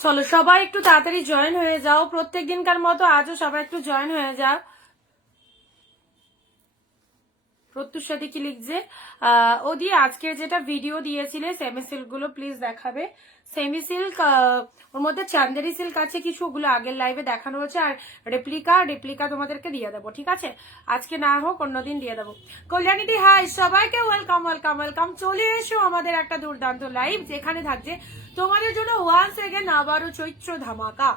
চলো সবাই একটু তাড়াতাড়ি জয়েন হয়ে যাও, প্রত্যেক দিনকার মতো আজও সবাই একটু জয়েন হয়ে যাও। প্রত্যুর সাথে কি লিখছে ওদি, আজকের যেটা ভিডিও দিয়েছিলে সেমি সিল্ক গুলো প্লিজ দেখাবে। সেমি সিল্ক ওর মধ্যে চান্দেরি সিল্ক আছে কিছু, ওগুলো আগের লাইভে দেখানো হয়েছে, আর রেপ্লিকা তোমাদেরকে দিয়ে দেবো, ঠিক আছে? আজকে না হোক অন্যদিন দিয়ে দেবো। কল্যাণীদি হাই, সবাইকে ওয়েলকাম ওয়েলকাম ওয়েলকাম। চলে এসো আমাদের একটা দুর্দান্ত লাইভ, যেখানে থাকছে তোমাদের জন্য ওয়ান্স এগেন আবারও চৈত্র ধামাকা।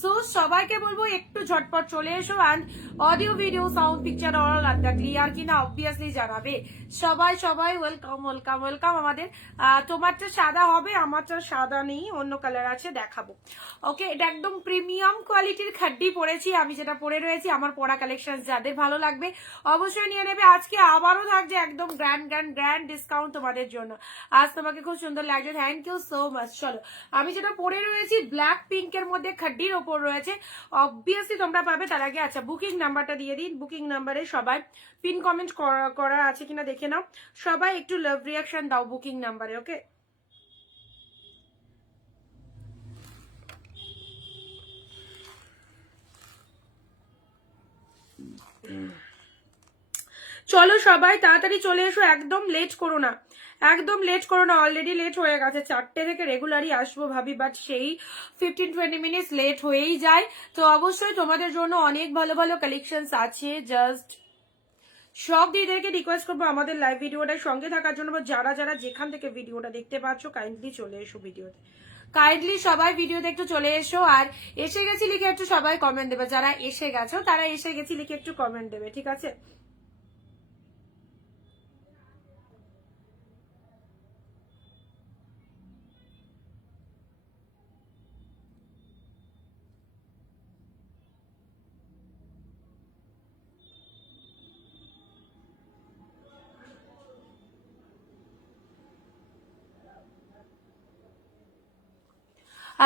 সো সবাইকে বলবো একটু ঝটপট চলে এসো, and audio video sound picture all আড্ডা ক্লিয়ার কিনা অবভিয়াসলি জানাবে। সবাই সবাই ওয়েলকাম ওয়েলকাম ওয়েলকাম। আমাদের তোমারটা সাদা হবে, আমারটা সাদা নেই, অন্য কালার আছে, দেখাবো। ওকে, এটা একদম প্রিমিয়াম কোয়ালিটির খাড্ডি পরেছি আমি, যেটা পরে রয়েছি। আমার পরা কালেকশন যাদের ভালো লাগবে অবশ্যই নিয়ে নেবে। আজকে আবারও থাকছে একদম গ্র্যান্ড গ্র্যান্ড গ্র্যান্ড ডিসকাউন্ট তোমাদের জন্য। আজ তোমাকে খুব সুন্দর লাগছে, থ্যাংক ইউ সো মাচ। চলো, আমি যেটা পরে রয়েছি ব্ল্যাক পিঙ্কের মধ্যে খাড্ডির ওপর রয়েছে, অবভিয়াসলি তোমরা পাবে। তার আগে আচ্ছা বুকিং নাম্বারটা দিয়ে দিন। বুকিং নাম্বারে সবাই পিন কমেন্ট করা আছে কিনা দেখে নাও। সবাই একটু লাভ রিয়াকশন দাও বুকিং নাম্বারে। ওকে, চলো সবাই তাড়াতাড়ি চলে এসো, একদম লেট করো না, একদম লেট করো না। অলরেডি লেট হয়ে গেছে, 4টে থেকে রেগুলারই আসবো ভাবি, বাট সেই 15-20 মিনিটস লেট হয়েই যায়। তো অবশ্যই তোমাদের জন্য অনেক ভালো ভালো কালেকশনস আছে। জাস্ট সব দিদিদেরকে রিকোয়েস্ট করবো আমাদের লাইভ ভিডিওটার সঙ্গে থাকার জন্য। যারা যারা যেখান থেকে ভিডিওটা দেখতে পাচ্ছ কাইন্ডলি চলে এসো ভিডিওতে, কাইন্ডলি সবাই ভিডিওতে একটু চলে এসো। আর এসে গেছি লিখে একটু সবাই কমেন্ট দেবে, যারা এসে গেছো তারা এসে গেছি লিখে একটু কমেন্ট দেবে, ঠিক আছে?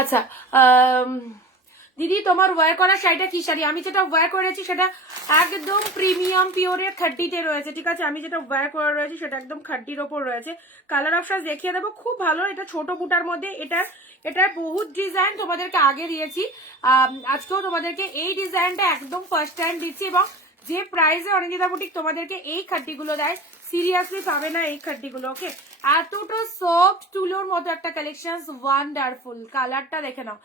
আচ্ছা, দিদি তোমার ওয়্যার করা শাড়িটা কি শাড়ি? আমি যেটা ওয়্যার করেছি সেটা একদম প্রিমিয়াম পিওরের খাড্ডিতে রয়েছে, ঠিক আছে? আমি যেটা ওয়্যার করা রয়েছে সেটা একদম খাড্ডির ওপর রয়েছে। কালার অপশন দেখিয়ে দেবো, খুব ভালো। এটা ছোট বুটার মধ্যে, এটার বহুত ডিজাইন তোমাদেরকে আগে দিয়েছি, আজকেও তোমাদেরকে এই ডিজাইনটা একদম ফার্স্ট টাইম দিচ্ছি। এবং যে প্রাইসে অনিন্দিতা বুটিক তোমাদেরকে এই খাড্ডিগুলো দেয়, সিরিয়াসলি পাবে না এই খাড্ডিগুলো। ওকে, এতটা সফট তুলোর মতো একটা কালেকশন, ওয়ান্ডারফুল। কালারটা দেখে নাও,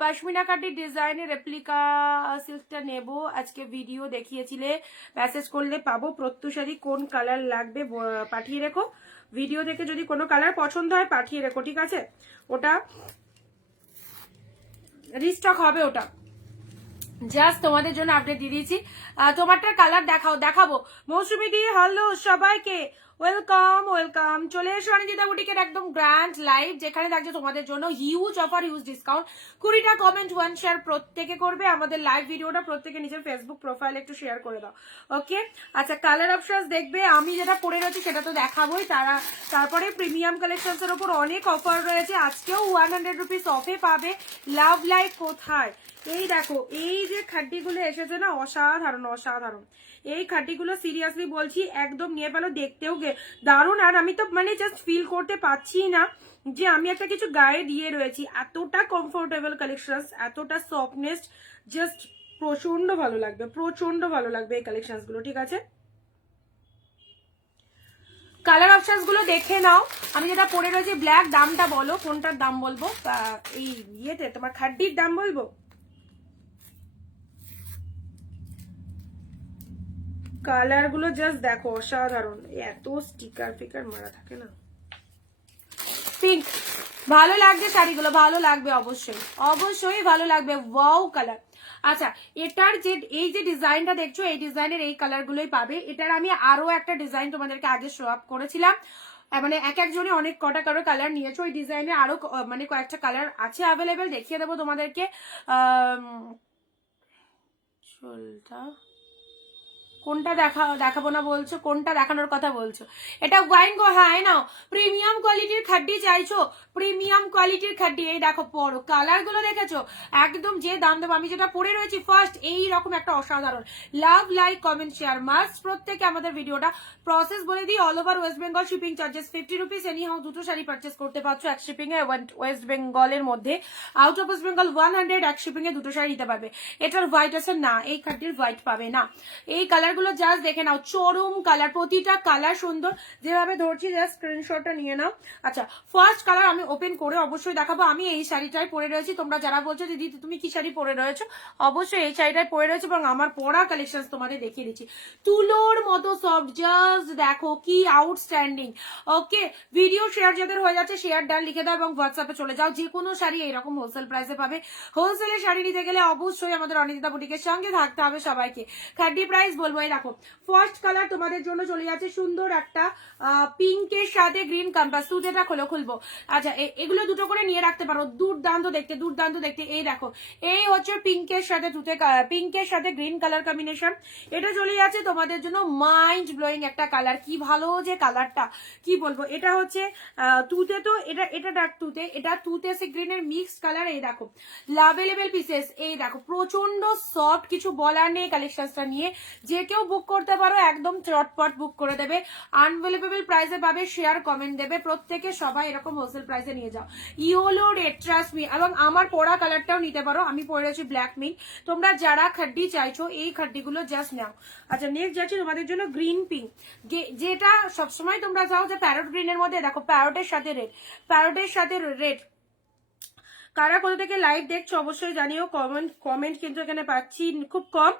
পশমিনা কাটির ডিজাইনের রেপ্লিকা সিল্কটা নেব। আজকে ভিডিও দেখিয়েছিলে, মেসেজ করলে পাবো। প্রত্যুষারী কোন কালার লাগবে পাঠিয়ে রেখো। ভিডিও দেখে যদি কোনো কালার পছন্দ হয় পাঠিয়ে রেখো, ঠিক আছে? ওটা রিস্টক হবে, ওটা জাস্ট তোমাদের জন্য আপডেট দিয়ে দিয়েছি। তোমারটার কালার দেখাবো। মৌসুমি দিয়ে হ্যালো সবাইকে, ওয়েলকাম ওয়েলকাম। চলে এসো অনিন্দিতা বুটিকের একদম গ্র্যান্ড লাইভ, যেখানে থাকছে তোমাদের জন্য হিউজ অফার, হিউজ ডিসকাউন্ট। 20টা কমেন্ট 1 শেয়ার প্রত্যেকে করবে। আমাদের লাইভ ভিডিওটা প্রত্যেকে নিজের ফেসবুক প্রোফাইলে একটু শেয়ার করে দাও। ওকে, আচ্ছা কালার অপশন দেখবে, আমি যেটা পরে রয়েছি সেটা তো দেখাবোই। তারপরে প্রিমিয়াম কালেকশনস এর উপর অনেক অফার রয়েছে। আজকেও 100 রুপিস অফে পাবে। লাভ লাইফ কোথায়? এই দেখো, এই যে খাড্ডিগুলো এসেছে না, অসাধারণ অসাধারণ। এই খাড্ডিগুলো সিরিয়াসলি বলছি একদম নিয়ে পেলো, দেখতেও দারুণ। আর আমি তো মানে জাস্ট ফিল করতে পারছি না যে আমি একটা কিছু গায়ে দিয়ে রয়েছি। এতটা কমফোর্টেবল কালেকশন, এতটা সফটনেস, জাস্ট প্রচন্ড ভালো লাগবে, প্রচন্ড ভালো লাগবে এই কালেকশন গুলো, ঠিক আছে? কালার অপশনস গুলো দেখে নাও। আমি যেটা পরে রয়েছি ব্ল্যাক, দামটা বলো, কোনটার দাম বলবো? এই ইয়েতে তোমার খাড্ডির দাম বলবো? কালার গুলো জাস্ট দেখো, অসাধারণ। এত স্টিকার ফিকার মারা থাকে না। পিঙ্ক, ভালো লাগছে শাড়িগুলো, ভালো লাগবে অবশ্যই, অবশ্যই ভালো লাগবে। Wow colour. আচ্ছা, এটার যে এই যে ডিজাইনটা দেখছো, এই ডিজাইনের এই কালার গুলোই পাবে। এটার আমি আরো একটা ডিজাইন তোমাদেরকে আগে শো আপ করেছিলাম, মানে এক একজনই অনেক কটা কালার নিয়েছো। ওই ডিজাইনে আরো মানে কয়েকটা কালার আছে অ্যাভেলেবেল, দেখিয়ে দেবো তোমাদেরকে। চলটা কোনটা দেখাবো না বলছো, কোনটা দেখানোর কথা বলছো? এটা ওয়াইন গো, হ্যাঁ নাও। প্রিমিয়াম কোয়ালিটির খাড্ডি চাইছো, প্রিমিয়াম কোয়ালিটির খাড্ডি, এই দেখো পরো, কালার গুলো দেখেছো একদম যে দাম দেবো। আমি যেটা পরে রয়েছি ফার্স্ট, এই রকম একটা অসাধারণ। লাভ, লাইক, কমেন্ট, শেয়ার মাস্ট প্রত্যেকে আমাদের ভিডিওটা। প্রসেস বলে দিই, all over West Bengal shipping charges 50 rupees. Any how দুটো শাড়ি পারচেস করতে পারছো এক শিপিং এ ওয়েস্ট বেঙ্গলের মধ্যে। আউট অফ ওয়েস্ট বেঙ্গল 100 এক শিপিং এ দুটো শাড়ি নিতে পারবে। এটার হোয়াইট আছে না, এই খাড্ডির হোয়াইট পাবে না। এই কালার গুলো জাস্ট দেখে নাও, চরম কালার, প্রতিটা কালার সুন্দর। যেভাবে ধরছি জাস্ট স্ক্রিনশটটা নিয়ে নাও। আচ্ছা, ফার্স্ট কালার আমি ওপেন করে অবশ্যই দেখাবো। আমি এই শাড়িটাই পরে রয়েছি। তোমরা যারা বলছো দিদি তুমি কি শাড়ি পরে রয়েছো, অবশ্যই এই শাড়িটাই পরে রয়েছে এবং আমার পরা কালেকশন তোমাদের দেখিয়ে দিচ্ছি। তুলোর মতো সফট, জাস্ট দেখো কি আউটস্ট্যান্ডিং। ওকে, ভিডিও শেয়ার যাদের হয়ে যাচ্ছে শেয়ার ডান লিখে দাও এবং হোয়াটসঅ্যাপে চলে যাও। যে কোনো শাড়ি এইরকম হোলসেল প্রাইসে পাবে। হোলসেলে শাড়ি নিতে গেলে অবশ্যই আমাদের অনিন্দিতা বুটিকের সঙ্গে থাকতে হবে সবাইকে। খাড্ডি প্রাইস বলবো, এই দেখো ফার্স্ট কালার তোমাদের জন্য চলে যাচ্ছে সুন্দর একটা পিঙ্কের সাথে গ্রিন ক্যাম্পাস। তুতেটা খুলবো। আচ্ছা, এগুলো দুটো করে নিয়ে রাখতে পারো, দুর্দান্ত দেখতে, দুর্দান্ত দেখতে। এই দেখো, এই হচ্ছে পিঙ্কের সাথে তুতে, পিঙ্কের সাথে গ্রিন কালার কম্বিনেশন। এটা চলে যাচ্ছে তোমাদের জন্য মাইন্ড ব্লোয়িং একটা কালার। কি ভালো যে কালারটা, কি বলবো। এটা হচ্ছে তুতে, তো এটা ডার্ক তুতে, এটা তুতে সে গ্রিনের মিক্স কালার। এই দেখো লাভেলেবেল পিসেস, এই দেখো প্রচন্ড সফট, কিছু বলার নেই কালেকশনটা নিয়ে। যে কেউ বুক করতে পারো, একদম চটপট বুক করে দেবে। আনভেলেবেল প্রাইসে পাবে, শেয়ার কমেন্ট দেবে প্রত্যেকে, সবাই এরকম হোলসেল প্রাইসে নিয়ে যাও। Yellow red, trust me. এবং আমার পরা কালারটাও নিতে পারো, আমি পরে আছি ব্ল্যাক মিন্ট। তোমরা যারা খাড্ডি চাইছো এই খাড্ডিগুলো জাস্ট নাও। আচ্ছা, নেক্সট যাচ্ছে তোমাদের জন্য গ্রিন পিঙ্ক, যেটা সবসময় তোমরা চাও যে প্যারট গ্রিনের মধ্যে। দেখো প্যারটের সাথে রেড, প্যারটের সাথে রেড। কারা কোথা থেকে লাইভ দেখছো অবশ্যই জানিও। কমেন্ট কিন্তু এখানে পাচ্ছি খুব কম।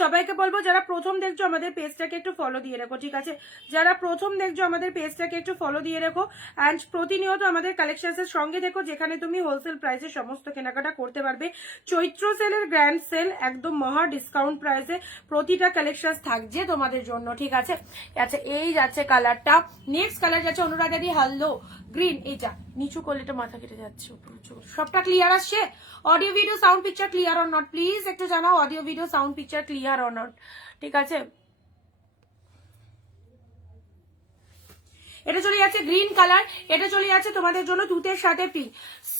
সবাইকে বলবো যারা প্রথম দেখছো আমাদের পেজটাকে একটু ফলো দিয়ে রেখো, ঠিক আছে? যারা প্রথম দেখছো আমাদের পেজটাকে একটু ফলো দিয়ে রেখো অ্যান্ড প্রতিনিয়ত আমাদের কালেকশনসের সঙ্গে দেখো, যেখানে তুমি হোলসেল প্রাইসে সমস্ত কেনাকাটা করতে পারবে। চৈত্র সেলের গ্র্যান্ড সেল, একদম মহা ডিসকাউন্ট প্রাইসে প্রতিটা কালেকশন থাকছে তোমাদের জন্য, ঠিক আছে? আচ্ছা, এই যাচ্ছে কালারটা। নেক্সট কালার যাচ্ছে অনুরাধাদি হ্যালো গ্রিন। এইটা নিচু করলে এটা মাথা কেটে যাচ্ছে, সবটা ক্লিয়ার আসছে? Audio video sound picture clear or not please একটু জানাও, audio video sound picture clear or not, ঠিক আছে? এটা চলে যাচ্ছে গ্রিন কালার, এটা চলে যাচ্ছে তোমাদের জন্য তুতের সাথে পিঙ্ক।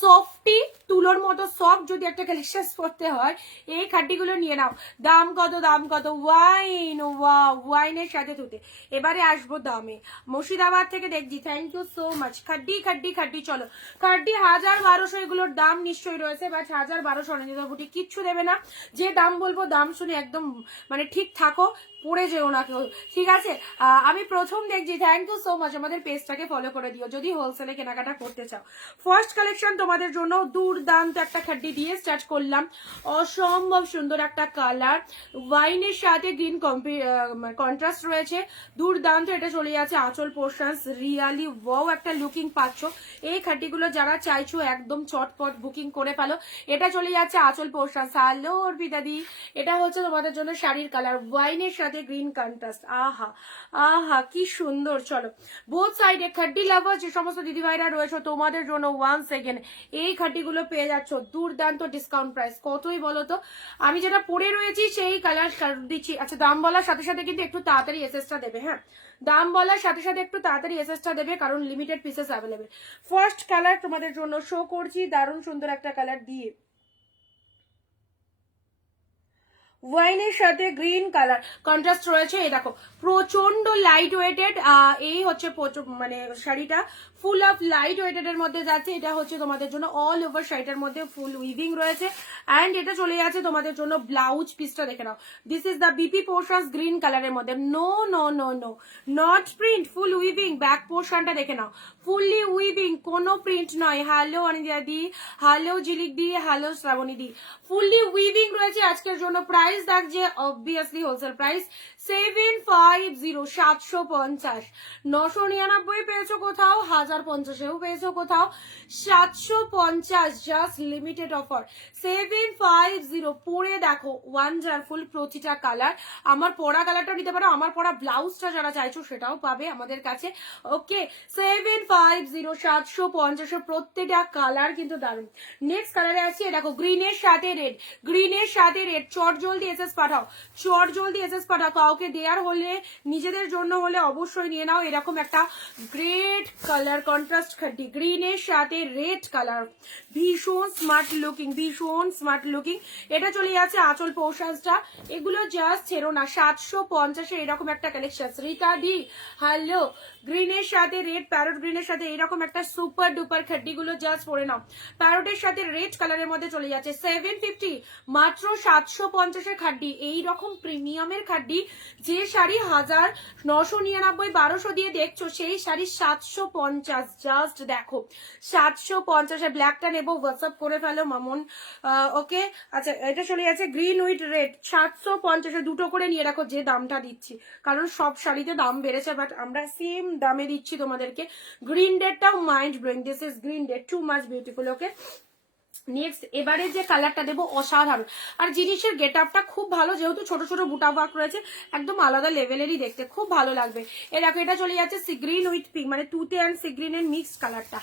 সফটি, তুলোর মতো সফট যদি একটা কালেকশন করতে হয় এই খাড্ডিগুলো নিয়ে নাও। দাম কত, দাম কত? ওয়াইন, ওয়াইনের সাথে তুতে। এবারে আসবো দামে। মুর্শিদাবাদ থেকে দেখছি, থ্যাংক ইউ সো মাচ। খাড্ডি খাড্ডি খাড্ডি, চলো খাড্ডি 1000-1200 এগুলোর দাম নিশ্চয়ই রয়েছে, বাট 1000-1200 অনিন্দিতা বুটিক কিচ্ছু দেবে না। যে দাম বলবো দাম শুনে একদম মানে ঠিক থাকো, পড়ে যেও না কেউ, ঠিক আছে? আমি প্রথম দেখছি, থ্যাংক ইউ সো মাচ। আমাদের পেজটাকে ফলো করে দিও যদি হোলসেলে কেনাকাটা করতে চাও। ফার্স্ট কালেকশন তোমাদের জন্য দুর্দান্ত একটা খাড্ডি দিয়ে স্টার্ট করলাম। অসম্ভব সুন্দর একটা কালার, ওয়াইনের সাথে গ্রিন কন্ট্রাস্ট রয়েছে, দুর্দান্ত। এটা চলে যাচ্ছে আঁচল পোর্শন, রিয়ালি ওয়াও একটা লুকিং পাচ্ছ। এই খাড্ডিগুলো যারা চাইছো একদম চটপট বুকিং করে ফেলো। এটা চলে যাচ্ছে আঁচল পোর্শন। হ্যালো অর্পিতাদি, এটা হচ্ছে তোমাদের জন্য শাড়ির কালার, ওয়াইনের সাথে গ্রিন কন্ট্রাস্ট। আহা আহা কি সুন্দর। চলো বোথ সাইডে খাড্ডি লাভার যে সমস্ত দিদি ভাইরা রয়েছে তোমাদের জন্য ওয়ান সেকেন্ড এই খাড্ডিগুলো পেয়ে যাচ্ছ দুর্দান্ত ডিসকাউন্ট প্রাইস। কতই বলো তো, আমি যেটা পরে রয়েছি সেই কালার দিচ্ছি। আচ্ছা, দাম বলার সাথে সাথে কিন্তু একটু তাড়াতাড়ি এসএসটা দেবে, হ্যাঁ দাম বলার সাথে সাথে একটু তাড়াতাড়ি এসএসটা দেবে, কারণ limited pieces available. First colour তোমাদের জন্য শো করছি, দারুণ সুন্দর একটা কালার দিয়ে ওয়াইনের সাথে গ্রিন কালার কন্ট্রাস্ট রয়েছে। এই দেখো প্রচন্ড লাইট ওয়েটেড, এই হচ্ছে মানে শাড়িটা ফুল অফ লাইট ওয়েটেড এর মধ্যে যাচ্ছে। এটা হচ্ছে তোমাদের জন্য অল ওভার শাড়িটার মধ্যে ফুল উইভিং রয়েছে অ্যান্ড এটা চলে যাচ্ছে তোমাদের জন্য ব্লাউজ পিসটা দেখে নাও। This is the BP portion green কালারের মধ্যে। No no no no, not print, full weaving. Back পোর্শনটা দেখে নাও, ফুললি উইভিং, কোনো প্রিন্ট নয়। Hello Anidiya di, hello Jhilik di, hello Shrabani di, fully weaving রয়েছে আজকের জন্য। প্রাইস থাকছে অবভিয়াসলি হোলসেল প্রাইস 750, 750। 999 পেয়েছো কোথাও, 1050-এও পেয়েছো কোথাও 750, জাস্ট লিমিটেড অফার 750। পরে দেখো ওয়ান্ডারফুল প্রতিটা কালার, আমার পরা কালারটা নিতে পারো, আমার পরা ব্লাউজটা যারা চাইছো সেটাও পাবে আমাদের কাছে। ওকে 750, 750 প্রত্যেকটা কালার কিন্তু দারুণ। নেক্সট কালারে আসছি, দেখো গ্রিনের সাথে রেড, গ্রিনের সাথে রেড। চট জলদি এসএস পাঠাও, চট জলদি এসএস পাঠাও, কাউকে দেয়ার হলে নিজেদের জন্য হলে অবশ্যই নিয়ে নাও। এরকম একটা গ্রেট কালার কন্ট্রাস্ট খাড্ডি, গ্রিনের সাথে রেড কালার, ভীষণ স্মার্ট লুকিং, ভীষণ স্মার্ট লুকিং। এটা চলে যাচ্ছে আঁচল পোর্শনসটা, এগুলো জাস্ট ছেড়ো না। 750 এরকম একটা কালেকশন। রিতা দি হ্যালো, গ্রিনের সাথে রেড, প্যারট গ্রিনের সাথে এরকম একটা সুপার ডুপার খাড্ডি গুলো জাস্ট পরে নাও। প্যারটের সাথে রেড কালারের মধ্যে চলে যাচ্ছে 750, মাত্র 750 খাড্ডি। এইরকম প্রিমিয়ামের খাড্ডি যে শাড়ি 1999 1200 দিয়ে দেখছো, সেই শাড়ি 750। জাস্ট দেখো 750। ব্ল্যাকটা নেবো, হোয়াটসঅ্যাপ করে ফেলো মামুন। ওকে আচ্ছা, এটা চলে যাচ্ছে গ্রিন উইথ রেড 750। দুটো করে নিয়ে রাখো যে দামটা দিচ্ছি, কারণ সব শাড়িতে দাম বেড়েছে, বাট আমরা সেম দামে দিচ্ছি তোমাদেরকে। গ্রিন রেডটাও mind blowing, this is green red, too much beautiful. Okay next এবারে যে কালারটা দেবো অসাধারণ, আর জিনিসের গেট আপটা খুব ভালো, যেহেতু ছোট ছোট বুটা ওয়ার্ক রয়েছে, একদম আলাদা লেভেলেরই দেখতে, খুব ভালো লাগবে। এ দেখো এটা চলে যাচ্ছে সি গ্রিন উইথ পিঙ্ক, মানে তুতে অ্যান্ড সি গ্রিনের মিক্সড কালারটা।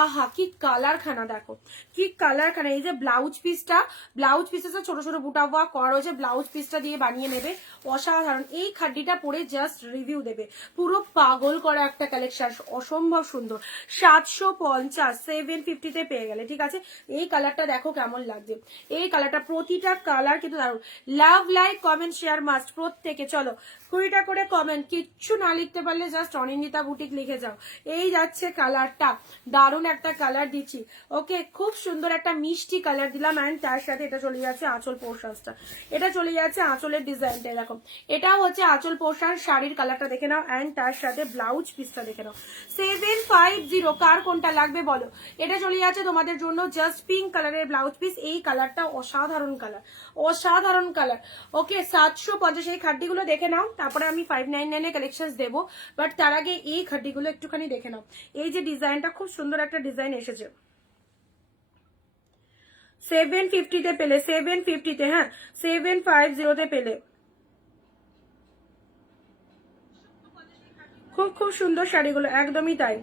আহা কি কালার খানা, দেখো কি কালার খানা। এই যে ব্লাউজ পিসটা, ব্লাউজ পিসে ছোট ছোট বুটা ওয়ার্ক করা রয়েছে, ব্লাউজ পিসটা দিয়ে বানিয়ে নেবে, অসাধারণ। এই খাড্ডিটা পরে জাস্ট রিভিউ দেবে, পুরো পাগল করা একটা কালেকশন, অসম্ভব সুন্দর। 750, 750 পেয়ে গেলে, ঠিক আছে। এই কালারটা দেখো কেমন লাগছে, এই কালারটা, প্রতিটা কালার কিন্তু দারুণ। লাভ, লাইক, কমেন্ট, শেয়ার মাস্ট প্রত্যেকে। চলো 20টা করে কমেন্ট, কিচ্ছু না লিখতে পারলে জাস্ট অনিন্দিতা বুটিক লিখে যাও। এই যাচ্ছে কালারটা, দারুণ একটা কালার দিচ্ছি। ওকে খুব সুন্দর একটা মিষ্টি কালার দিলাম, অ্যান্ড তার সাথে এটা চলে যাচ্ছে আঁচল পোর্শনসটা, এটা চলে যাচ্ছে আঁচলের ডিজাইনটা এরকম। এটা হচ্ছে আঁচল পোর্শন, শাড়ির কালারটা দেখে নাও, অ্যান্ড তার সাথে ব্লাউজ পিসটা দেখে নাও। 750, কার কোনটা লাগবে বলো। এটা চলে যাচ্ছে তোমাদের জন্য জাস্ট পিঙ্ক কালারের ব্লাউজ পিস। এই কালারটা অসাধারণ কালার, অসাধারণ কালার। ওকে 750, এই খাড্ডিগুলো দেখে নাও, তারপরে আমি 599 কালেকশন দেবো, বাট তার আগে এই খাড্ডিগুলো একটুখানি দেখে নাও। এই যে ডিজাইনটা, খুব সুন্দর একটা ডিজাইন এসেছে। 750 পেলে, 750, হ্যাঁ 750 পেলে, খুব খুব সুন্দর শাড়িগুলো, একদমই তাই।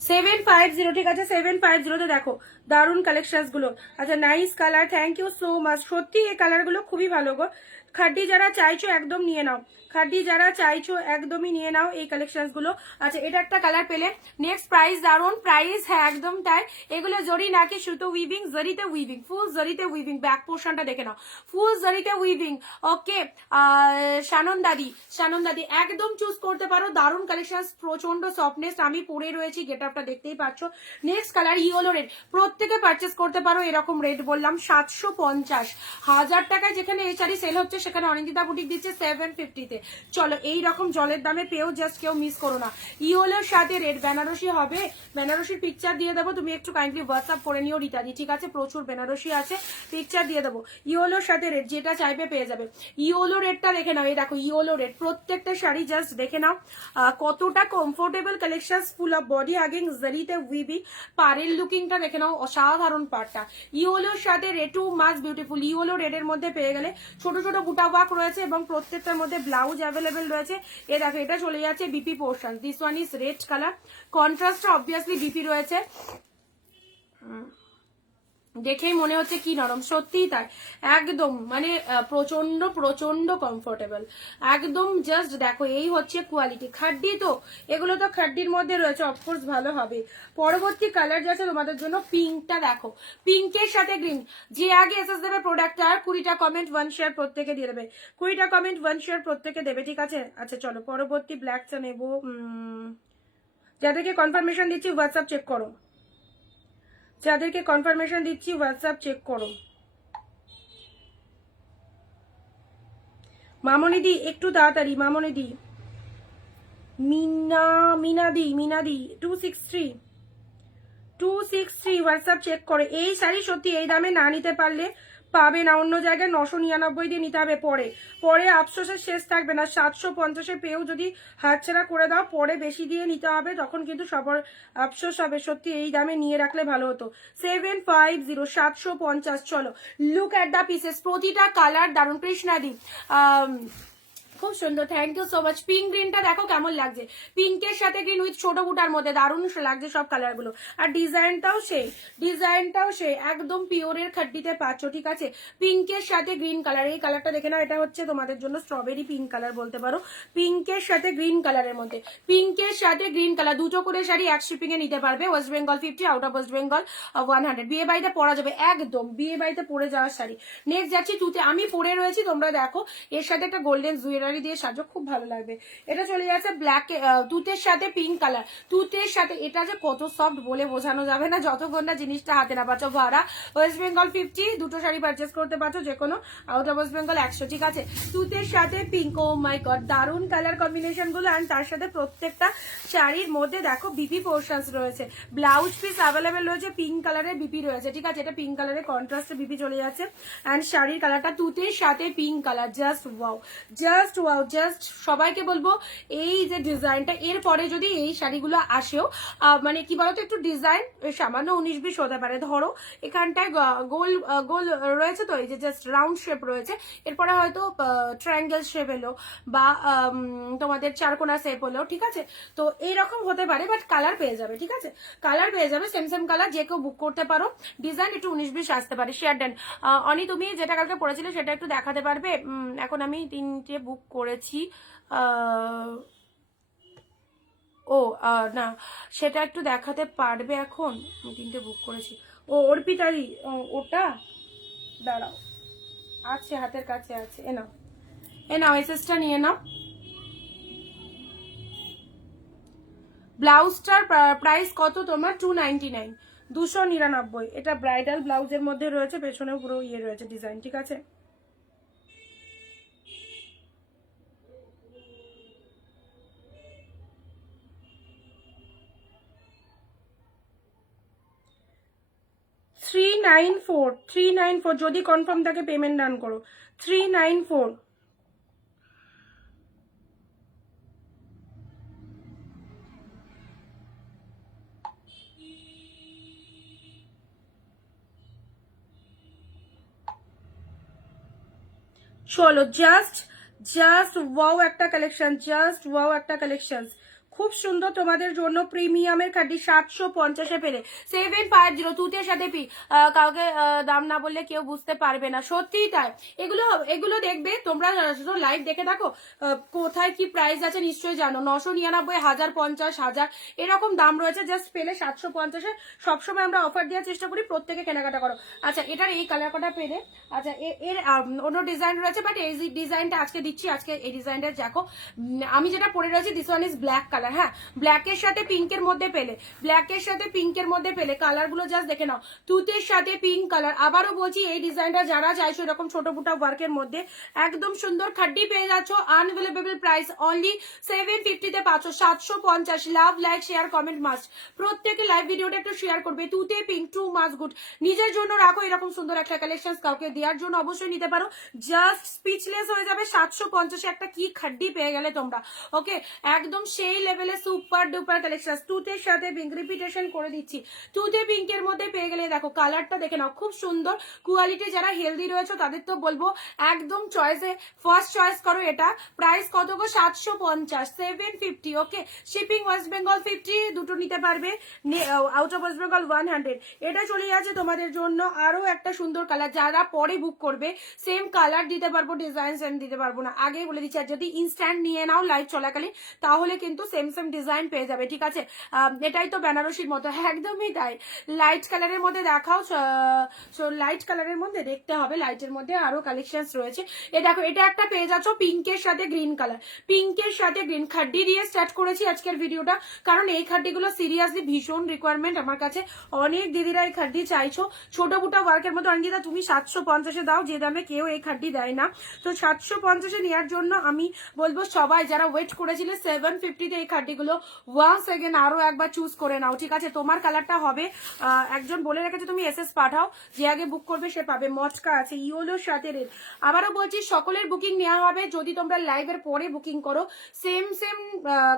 সেভেন ফাইভ জিরো, ঠিক আছে 750 দেখো দারুণ কালেকশন গুলো। আচ্ছা nice colour, thank you so much. সত্যি এই কালার গুলো খুবই ভালো গো। খাড্ডি যারা চাইছো একদম নিয়ে নাও, খাড্ডি যারা চাইছো একদমই নিয়ে নাও এই কালেকশন গুলো। আচ্ছা এটা একটা কালার পেলে। নেক্সট প্রাইস দারুণ প্রাইস, হ্যাঁ একদম তাই। এগুলো জরি নাকি সুতো উইভিং, জরিতে উইভিং, ফুল জরিতে উইভিং। ব্যাক পোর্শনটা দেখে নাও, ফুল জরিতে উইভিং। ওকে শানন দাদি, শানন দাদি একদম চুজ করতে পারো, দারুণ কালেকশন, প্রচন্ড সফটনেস। আমি পরে রয়েছি, গেট আপটা দেখতেই পাচ্ছ। নেক্সট কালার ইয়েলো রেড, প্রত্যেকে পারচেস করতে পারো। এরকম রেড বললাম 750, 1000 টাকায় যেখানে এই শাড়ি সেল হচ্ছে, সেখানে অনিন্দিতা বুটিক দিচ্ছে 750-তে। চলো এই রকম জলের দামে পেও, জাস্ট কেউ মিস করো না। ইয়েলোর সাথে রেড বেনারসি হবে, বেনারসির পিকচার দিয়ে দেবো, তুমি একটু কাইন্ডলি হোয়াটসঅ্যাপ করে নিও রিতাদি, ঠিক আছে। প্রচুর বেনারসি আছে, পিকচার দিয়ে দেবো। ইয়েলোর সাথে রেড, যেটা চাইবে পেয়ে যাবে। ইয়েলো রেডটা দেখে নাও, এই দেখো ইয়েলো রেড, প্রত্যেকটা শাড়ি জাস্ট দেখে নাও কতটা comfortable collection, full of body hugging, জরিতে উইভিং, পারের লুকিংটা দেখে নাও, অসাধারণ পাড়টা। ইয়েলোর সাথে red, too much beautiful. Yellow রেডের মধ্যে পেয়ে গেলে, ছোট ছোট বুটা ওয়ার্ক রয়েছে এবং প্রত্যেকটার মধ্যে ব্লাউজ অ্যাভেলেবেল রয়েছে। এ দেখো এটা চলে যাচ্ছে BP portion, this one is red colour, কন্ট্রাস্টটা অবভিয়াসলি বিপি রয়েছে, দেখেই মনে হচ্ছে কি নরম, সত্যিই তাই, একদম মানে প্রচন্ড প্রচন্ড কমফোর্টেবল, একদম জাস্ট দেখো এই হচ্ছে কোয়ালিটি। খাড্ডি তো, এগুলো তো খাড্ডির মধ্যে রয়েছে, অফকোর্স ভালো হবে। পরবর্তী কালার যাচ্ছে তোমাদের জন্য পিঙ্কটা, দেখো পিঙ্কের সাথে গ্রিন। যে আগে এসএস দেবে প্রোডাক্ট, আর 20টা কমেন্ট 1 শেয়ার প্রত্যেকে দিয়ে দেবে, 20টা কমেন্ট 1 শেয়ার প্রত্যেকে দেবে, ঠিক আছে। আচ্ছা চলো পরবর্তী ব্ল্যাকটা নেবো। যাদেরকে কনফার্মেশন দিচ্ছি হোয়াটসঅ্যাপ চেক করো, যাদেরকে কনফার্মেশন দিচ্ছি হোয়াটসঅ্যাপ চেক করো। মামনিদি একটু তাড়াতাড়ি, মামনিদি, মিনাদি 263 হোয়াটসঅ্যাপ চেক করে। এই শাড়ি সত্যি এই দামে না নিতে পারলে পাবে না, অন্য জায়গায় 999 দিয়ে নিতে হবে। পরে পরে আফসোসের শেষ থাকবে না। 750-এ পেয়েও যদি হাতছাড়া করে দাও, পরে বেশি দিয়ে নিতে হবে, তখন কিন্তু সবার আফসোস হবে। সত্যি এই দামে নিয়ে রাখলে ভালো হতো। 750 750। চলো লুক অ্যাট দ্য পিসেস, প্রতিটা কালার দারুণ। কৃষ্ণাদি খুব সুন্দর, thank you so much. Pink গ্রিনটা দেখো কেমন লাগছে, পিঙ্কের সাথে গ্রিন উইথ ছোট বুটার মধ্যে দারুণ লাগছে সব কালারগুলো। আর ডিজাইনটাও সেই একদম পিওরের খাড্ডিতে পাচ্ছ, ঠিক আছে। পিঙ্কের সাথে গ্রিন কালার, এই কালারটা দেখে নাও, এটা হচ্ছে তোমাদের জন্য স্ট্রবেরি পিঙ্ক কালার বলতে পারো। পিঙ্কের সাথে গ্রিন কালারের মধ্যে, পিঙ্কের সাথে গ্রিন কালার, দুটো করে শাড়ি এক শিপিং এ নিতে পারবে। West Bengal 50, out of West Bengal 100। বিয়ে বাড়িতে পরা যাবে, একদম বিয়ে বাড়িতে পরে যাওয়ার শাড়ি। নেক্সট যাচ্ছি তুতে, আমি পরে রয়েছি, তোমরা দেখো এর সাথে একটা গোল্ডেন জুয়েলারি দিয়ে সাজো, খুব ভালো লাগবে। এটা চলে যাচ্ছে ব্ল্যাক, তুতের সাথে পিঙ্ক কালার, তুতের সাথে। এটা যে কত সফট বলে বোঝানো যাবে না যতক্ষণ না জিনিসটা হাতে না পাচ্ছ। ভাড়া ওয়েস্ট বেঙ্গল 50, দুটো শাড়ি পারচেস করতে পারছো যে কোনো, আউট অফ ওয়েস্ট বেঙ্গল 100, ঠিক আছে। তুতের সাথে পিঙ্ক, ও মাই গড দারুন কালার কম্বিনেশন গুলো। অ্যান্ড তার সাথে প্রত্যেকটা শাড়ির মধ্যে দেখো বিপি পোর্শনস রয়েছে, ব্লাউজ পিস অ্যাভেলেবেল রয়েছে, পিঙ্ক কালারের বিপি রয়েছে, ঠিক আছে। এটা পিঙ্ক কালারের কন্ট্রাস্টে বিপি চলে যাচ্ছে। অ্যান্ড শাড়ির কালারটা তুতের সাথে pink colour, just wow, just wow. Just সবাইকে বলবো এই যে ডিজাইনটা, এরপরে যদি এই শাড়িগুলো আসেও, মানে কি বলতো, একটু ডিজাইন সামান্য 19-20 হতে পারে। ধরো এখানটায় গোল গোল রয়েছে, তো এই যে জাস্ট রাউন্ড শেপ রয়েছে, এরপরে হয়তো ট্রায়াঙ্গেল শেপ এলো বা তোমাদের চারকোনা শেপ হলো, ঠিক আছে। তো এইরকম হতে পারে, বাট কালার পেয়ে যাবে, ঠিক আছে। কালার পেয়ে যাবে, সেম কালার, যে কেউ বুক করতে পারো। ডিজাইন একটু 19-20 আসতে পারে। শেয়ার দেন অনি, তুমি যেটা কালকে পড়েছিলে সেটা একটু দেখাতে পারবে? এখন আমি 3টে বুক করেছি। ও না, সেটা একটু দেখাতে পারবে এখন? আমি 3টে বুক করেছি। ও অর্পিতারি, ওটা দাঁড়াও, আছে হাতের কাছে আছে, এ নাও এসএসটা নিয়ে নাও। ব্লাউজটার প্রাইস কত তোমার? 299, 299। এটা ব্রাইডাল ব্লাউজের মধ্যে রয়েছে, পেছনে পুরো ইয়ে রয়েছে ডিজাইন, ঠিক আছে। $394 যদি কনফার্ম থাকে পেমেন্ট ডান করো। 394। চলো জাস্ট ওয়াও একটা কালেকশন, জাস্ট ওয়াও একটা কালেকশন, খুব সুন্দর তোমাদের জন্য। প্রিমিয়ামের খাড্ডি 750-এ পেলে। 750 তুতের সাথে পি, কাউকে দাম না বললে কেউ বুঝতে পারবে না, সত্যিই তাই। এগুলো দেখবে তোমরা, লাইভ দেখে থাকো, কোথায় কি প্রাইস আছে নিশ্চয়ই জানো। 999, 1050, 1000 এরকম দাম রয়েছে, জাস্ট পেলে 750-এ। সবসময় আমরা অফার দেওয়ার চেষ্টা করি, প্রত্যেকে কেনাকাটা করো। আচ্ছা, এটার এই কালার কটা পেলে। আচ্ছা, এর অন্য ডিজাইন রয়েছে, বাট এই ডিজাইনটা আজকে দিচ্ছি। আজকে এই ডিজাইনটা দেখো, আমি যেটা পরে রয়েছি, this one is black colour. হ্যাঁ, ব্ল্যাকের সাথে পিঙ্কের মধ্যে পেলে, ব্ল্যাকের সাথে পিঙ্কের মধ্যে পেলে। কালার গুলো জাস্ট দেখে নাও, তুতের সাথে পিঙ্ক কালার। আবারও বলছি, এই ডিজাইনটা যারা চাইছো এরকম ছোট বুটা ওয়ার্কের মধ্যে, একদম সুন্দর খাড্ডি পেয়ে যাচ্ছ। আনঅ্যাভেলেবল প্রাইস অনলি 750-তে পাচ্ছ। 750। লাভ, লাইক, শেয়ার, কমেন্ট মাস্ট। প্রত্যেকে লাইভ ভিডিওটা একটু শেয়ার করবে। তুতে পিঙ্ক, টু মাস্ট গুড। নিজের জন্য রাখো এরকম সুন্দর একটা কালেকশন, কাউকে দেওয়ার জন্য অবশ্যই নিতে পারো। জাস্ট স্পিচলেস হয়ে যাবে। 750-এ একটা কি খাড্ডি পেয়ে গেলে তোমরা, ওকে। একদম সেই লেভেলে সুপার ডুপার কালেকশন। তুতের সাথে পিঙ্ক, রিপিটেশন করে দিচ্ছি, তুতে পিঙ্কের মধ্যে পেয়ে গেলে। দেখো কালারটা দেখে নাও, খুব সুন্দর কোয়ালিটি। যারা হেলদি রয়েছে তাদের তো বলবো একদম চয়েসে ফার্স্ট চয়েস করো এটা। প্রাইস কত গো? 750, 750, ওকে। শিপিং ওয়েস্ট বেঙ্গল 50, দুটো নিতে পারবে। Out of West Bengal 100। এটা চলে যাচ্ছে তোমাদের জন্য আরো একটা সুন্দর কালার। যারা পরে বুক করবে সেম কালার দিতে পারবো, ডিজাইন সেম দিতে পারবো না, আগে বলে দিচ্ছি। আর যদি ইনস্ট্যান্ট নিয়ে নাও লাইভ চলাকালীন, তাহলে কিন্তু সেম সেম সেম ডিজাইন পেয়ে যাবে, ঠিক আছে। এটাই তো বেনারসির মতো, একদমই তাই। লাইট কালারের মধ্যে দেখাও, লাইট কালারের মধ্যে দেখতে হবে, লাইটের মধ্যে আরো কালেকশন রয়েছে। এ দেখো, এটা একটা পেয়ে যাচ্ছ পিঙ্কের সাথে গ্রিন কালার, পিঙ্কের সাথে গ্রিন। খাড্ডি দিয়ে স্টার্ট করেছি আজকের ভিডিওটা, কারণ এই খাড্ডিগুলো সিরিয়াসলি ভীষণ রিকোয়ারমেন্ট আমার কাছে। অনেক দিদিরা এই খাড্ডি চাইছো, ছোট বুটা ওয়ার্কের মতো। অঙ্কিতা তুমি 750-এ দাও, যে দামে কেউ এই খাড্ডি দেয় না। তো 750-এ নেওয়ার জন্য আমি বলবো সবাই যারা ওয়েট করেছিলে 750-তে এই খাড্ডিগুলো ওয়ান্স এগেন আরো একবার চুজ করে নাও, ঠিক আছে। তোমার কালারটা হবে, একজন বলে রেখেছে তুমি এসএস পাঠাও, যে আগে বুক করবে সে পাবে। মটকা আছে ইয়েলোর সাথে রেড। আবারও বলছি সকলের বুকিং নেওয়া হবে, যদি তোমরা লাইভের পরে বুকিং করো সেম সেম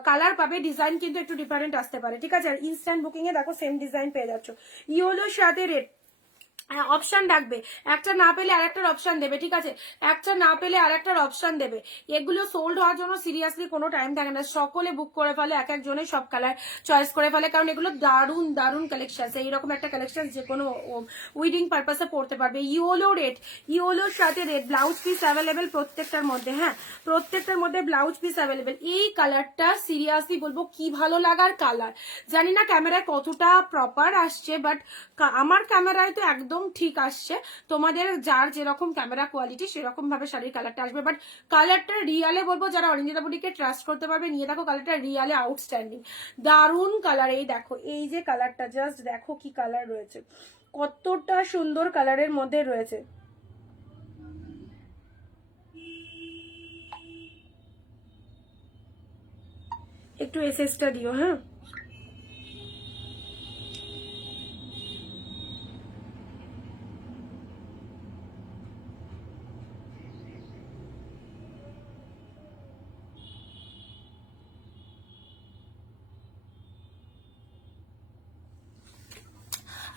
কালার পাবে, ডিজাইন কিন্তু একটু ডিফারেন্ট আসতে পারে, ঠিক আছে। আর ইনস্ট্যান্ট বুকিং এ দেখো সেম ডিজাইন পেয়ে যাচ্ছ, ইয়েলোর সাথে রেড। অপশন ডাকবে, একটা না পেলে আরেকটার অপশন দেবে, ঠিক আছে। একটা না পেলে আরেকটার অপশন দেবে। এগুলো সোল্ড হওয়ার জন্য সিরিয়াসলি কোনো টাইম থাকে না, সকলে বুক করে ফেলে, এক একজনে সব কালার চয়েস করে ফেলে, কারণ এগুলো দারুণ দারুণ কালেকশন। এইরকম একটা কালেকশন যে কোনো উইডিং পারপাসে পড়তে পারবে। ইয়েলো রেড, ইয়েলোর সাথে রেড, ব্লাউজ পিস অ্যাভেলেবেল প্রত্যেকটার মধ্যে, হ্যাঁ প্রত্যেকটার মধ্যে ব্লাউজ পিস অ্যাভেলেবেল। এই কালারটা সিরিয়াসলি বলবো কি ভালো লাগার কালার। জানি না ক্যামেরায় কতটা প্রপার আসছে, বাট আমার ক্যামেরায় তো একদম ঠিক আসছে। তোমাদের যার যেরকম ক্যামেরা কোয়ালিটি সেরকম ভাবে শাড়ির কালারটা আসবে, বাট কালারটা রিয়ালে বলবো যারা অরিন্দিতা বুটিকে ট্রাস্ট করতে পারবে নিয়ে দেখো, কালারটা রিয়ালে আউটস্ট্যান্ডিং, দারুণ কালার। এই দেখো, এই যে কালারটা জাস্ট দেখো কি কালার রয়েছে, কতটা সুন্দর কালারের মধ্যে রয়েছে। একটু এসএসটা দিও, হ্যাঁ।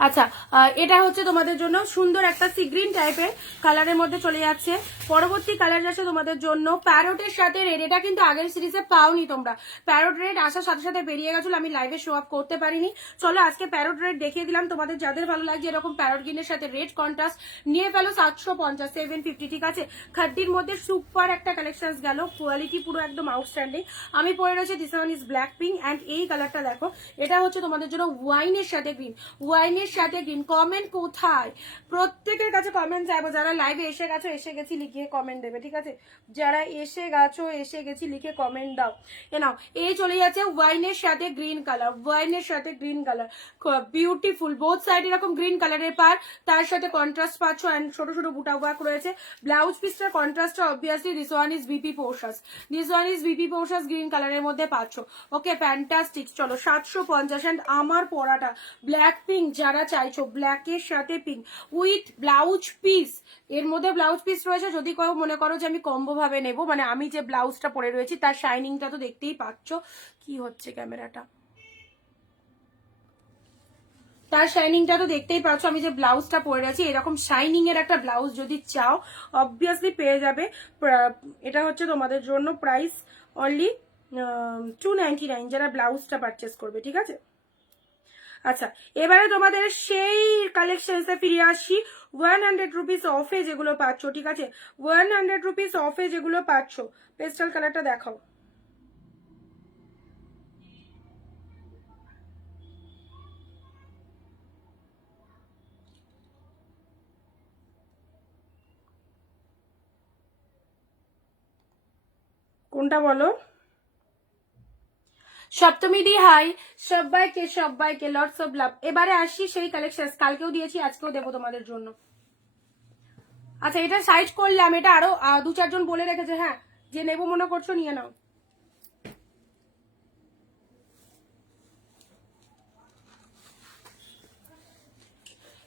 আচ্ছা, এটা হচ্ছে তোমাদের জন্য সুন্দর একটা সি গ্রিন টাইপের কালারের মধ্যে চলে যাচ্ছে। পরবর্তী কালার যাচ্ছে তোমাদের জন্য প্যারোটের সাথে রেড। এটা কিন্তু আগের সিরিজে পাওনি তোমরা, প্যারোট রেড আসার সাথে সাথে বেরিয়ে গেছিল, আমি লাইভে শো আপ করতে পারিনি। চলো আজকে প্যারোট রেড দেখিয়ে দিলাম তোমাদের, যাদের ভালো লাগছে এরকম প্যারোট গ্রিনের সাথে রেড কন্ট্রাস্ট নিয়ে ফেলো 750 750, ঠিক আছে। খাড্ডির মধ্যে সুপার একটা কালেকশন গেল, কোয়ালিটি পুরো একদম আউটস্ট্যান্ডিং। আমি পরে রয়েছে this one is black pink and এই কালারটা দেখো, এটা হচ্ছে তোমাদের জন্য ওয়াইনের সাথে গ্রিন, ওয়াইনের সাথে গ্রিন। কমেন্ট কোথায়, প্রত্যেকের কাছে কমেন্ট চাইবো। যারা লাইভে এসে গেছো এসে গেছি লিখে কমেন্ট দেবে, ঠিক আছে। যারা এসে গেছো এসে গেছি লিখে কমেন্ট দাও। এ নাও, এই চলে যাচ্ছে ওয়াইনের সাথে গ্রিন কালার, ওয়াইনের সাথে green colour, beautiful. Both side এরকম গ্রিন কালারের পার, তার সাথে কন্ট্রাস্ট পাচ্ছ অ্যান্ড ছোট ছোট বুটা ওয়ার্ক রয়েছে। ব্লাউজ পিসটার কন্ট্রাস্টটা obviously this one is BP portions, this one is BP portions green কালারের মধ্যে পাচ্ছ। Okay fantastic. চলো 750 অ্যান্ড আমার পরাটা ব্ল্যাক পিঙ্ক, যারা চাইছো ব্ল্যাকের সাথে পিঙ্ক উইথ ব্লাউজ পিস, এর মধ্যে ব্লাউজ পিস রয়েছে। যদি কেউ মনে করো যে আমি কম্বো ভাবে নেবো, মানে আমি যে ব্লাউজটা পরে রয়েছি তার শাইনিংটা তো দেখতেই পাচ্ছ, কি হচ্ছে ক্যামেরাটা, তার শাইনিংটা তো দেখতেই পাচ্ছ। আমি যে ব্লাউজটা পরে আছি এরকম শাইনিং এর একটা ব্লাউজ যদি চাও অবভিয়াসলি পেয়ে যাবে। এটা হচ্ছে তোমাদের জন্য প্রাইস অনলি 299 যারা ব্লাউজটা পারচেস করবে, ঠিক আছে। আচ্ছা, এবারে তোমাদের সেই কালেকশনসে ফিরে আসি। 100 রুপিস অফে যেগুলো পাচ্ছ, ঠিক আছে, 100 রুপিস অফে যেগুলো পাচ্ছ। পেস্টাল কালারটা দেখাও, কোনটা বলো। সপ্তমী দি হাই, সবাইকে সবাইকে লটস অফ লাভ। এবারে আসি সেই কালেকশন, কালকেও দিয়েছি আজকেও দেবো তোমাদের জন্য। আচ্ছা, এটা সাইড করলাম, এটা আরো 2-4 জন বলে রেখেছে, হ্যাঁ যে নেবো মনে করছো নিয়ে নাও।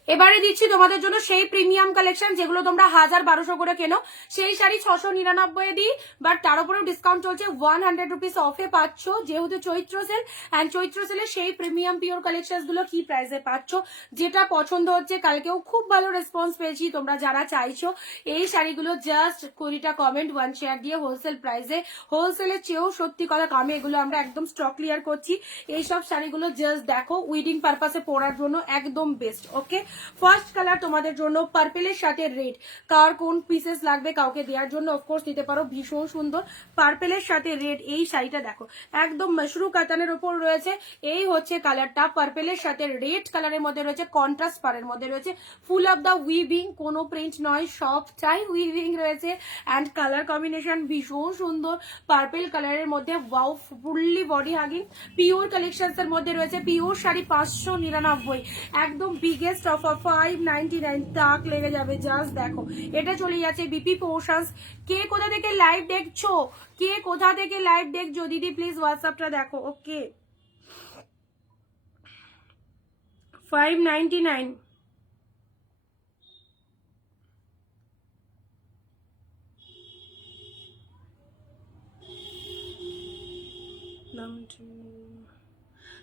এবারে দিচ্ছি তোমাদের জন্য সেই প্রিমিয়াম কালেকশন যেগুলো তোমরা 1000-1200 করে কেনো, সেই শাড়ি 699 দিই, বাট তার উপরেও ডিসকাউন্ট চলছে। 100 রুপিস অফে পাচ্ছ, যেহেতু চৈত্র সেল, অ্যান্ড চৈত্র সেলে সেই প্রিমিয়াম পিওর কালেকশন গুলো কি প্রাইসে পাচ্ছ, যেটা পছন্দ হচ্ছে। কালকেও খুব ভালো রেসপন্স পেয়েছি, তোমরা যারা চাইছো এই শাড়িগুলো জাস্ট 20টা কমেন্ট 1 শেয়ার দিয়ে হোলসেল প্রাইসে, হোলসেলের চেয়েও সত্যি কথা কামে এগুলো আমরা একদম স্টক ক্লিয়ার করছি। এইসব শাড়িগুলো জাস্ট দেখো, উইডিং পারপাসে পরার জন্য একদম বেস্ট। ওকে, ফার্স্ট কালার তোমাদের জন্য পার্পেলের সাথে রেড, কার কোন পিসেস লাগবে কাউকে দেওয়ার জন্য অফকোর্স দিতে পারো, ভীষণ সুন্দর পার্পেলের সাথে রেড। এই শাড়িটা দেখো একদম মাশরু কাতানের উপর রয়েছে, এই হচ্ছে কালারটা পার্পেলের সাথে রেড কালারের মধ্যে রয়েছে, কন্ট্রাস্ট পাড়ের মধ্যে রয়েছে, ফুল অফ দা উইভিং, কোনো প্রিন্ট নয়, সবটাই উইভিং রয়েছে অ্যান্ড কালার কম্বিনেশন ভীষণ সুন্দর পার্পেল কালারের মধ্যে। Wow, fully body hugging pure collections এর মধ্যে রয়েছে। পিওর শাড়ি 599, একদম বিগেস্ট অফার 599, টাক লেগে যাবে। জাস্ট দেখো এটা চলে যাচ্ছে বিপি পোর্শনস। কে কোথা থেকে লাইভ দেখছো, কে কোথা থেকে লাইভ দেখছো দিদি প্লিজ হোয়াটসঅ্যাপটা দেখো। ওকে 599।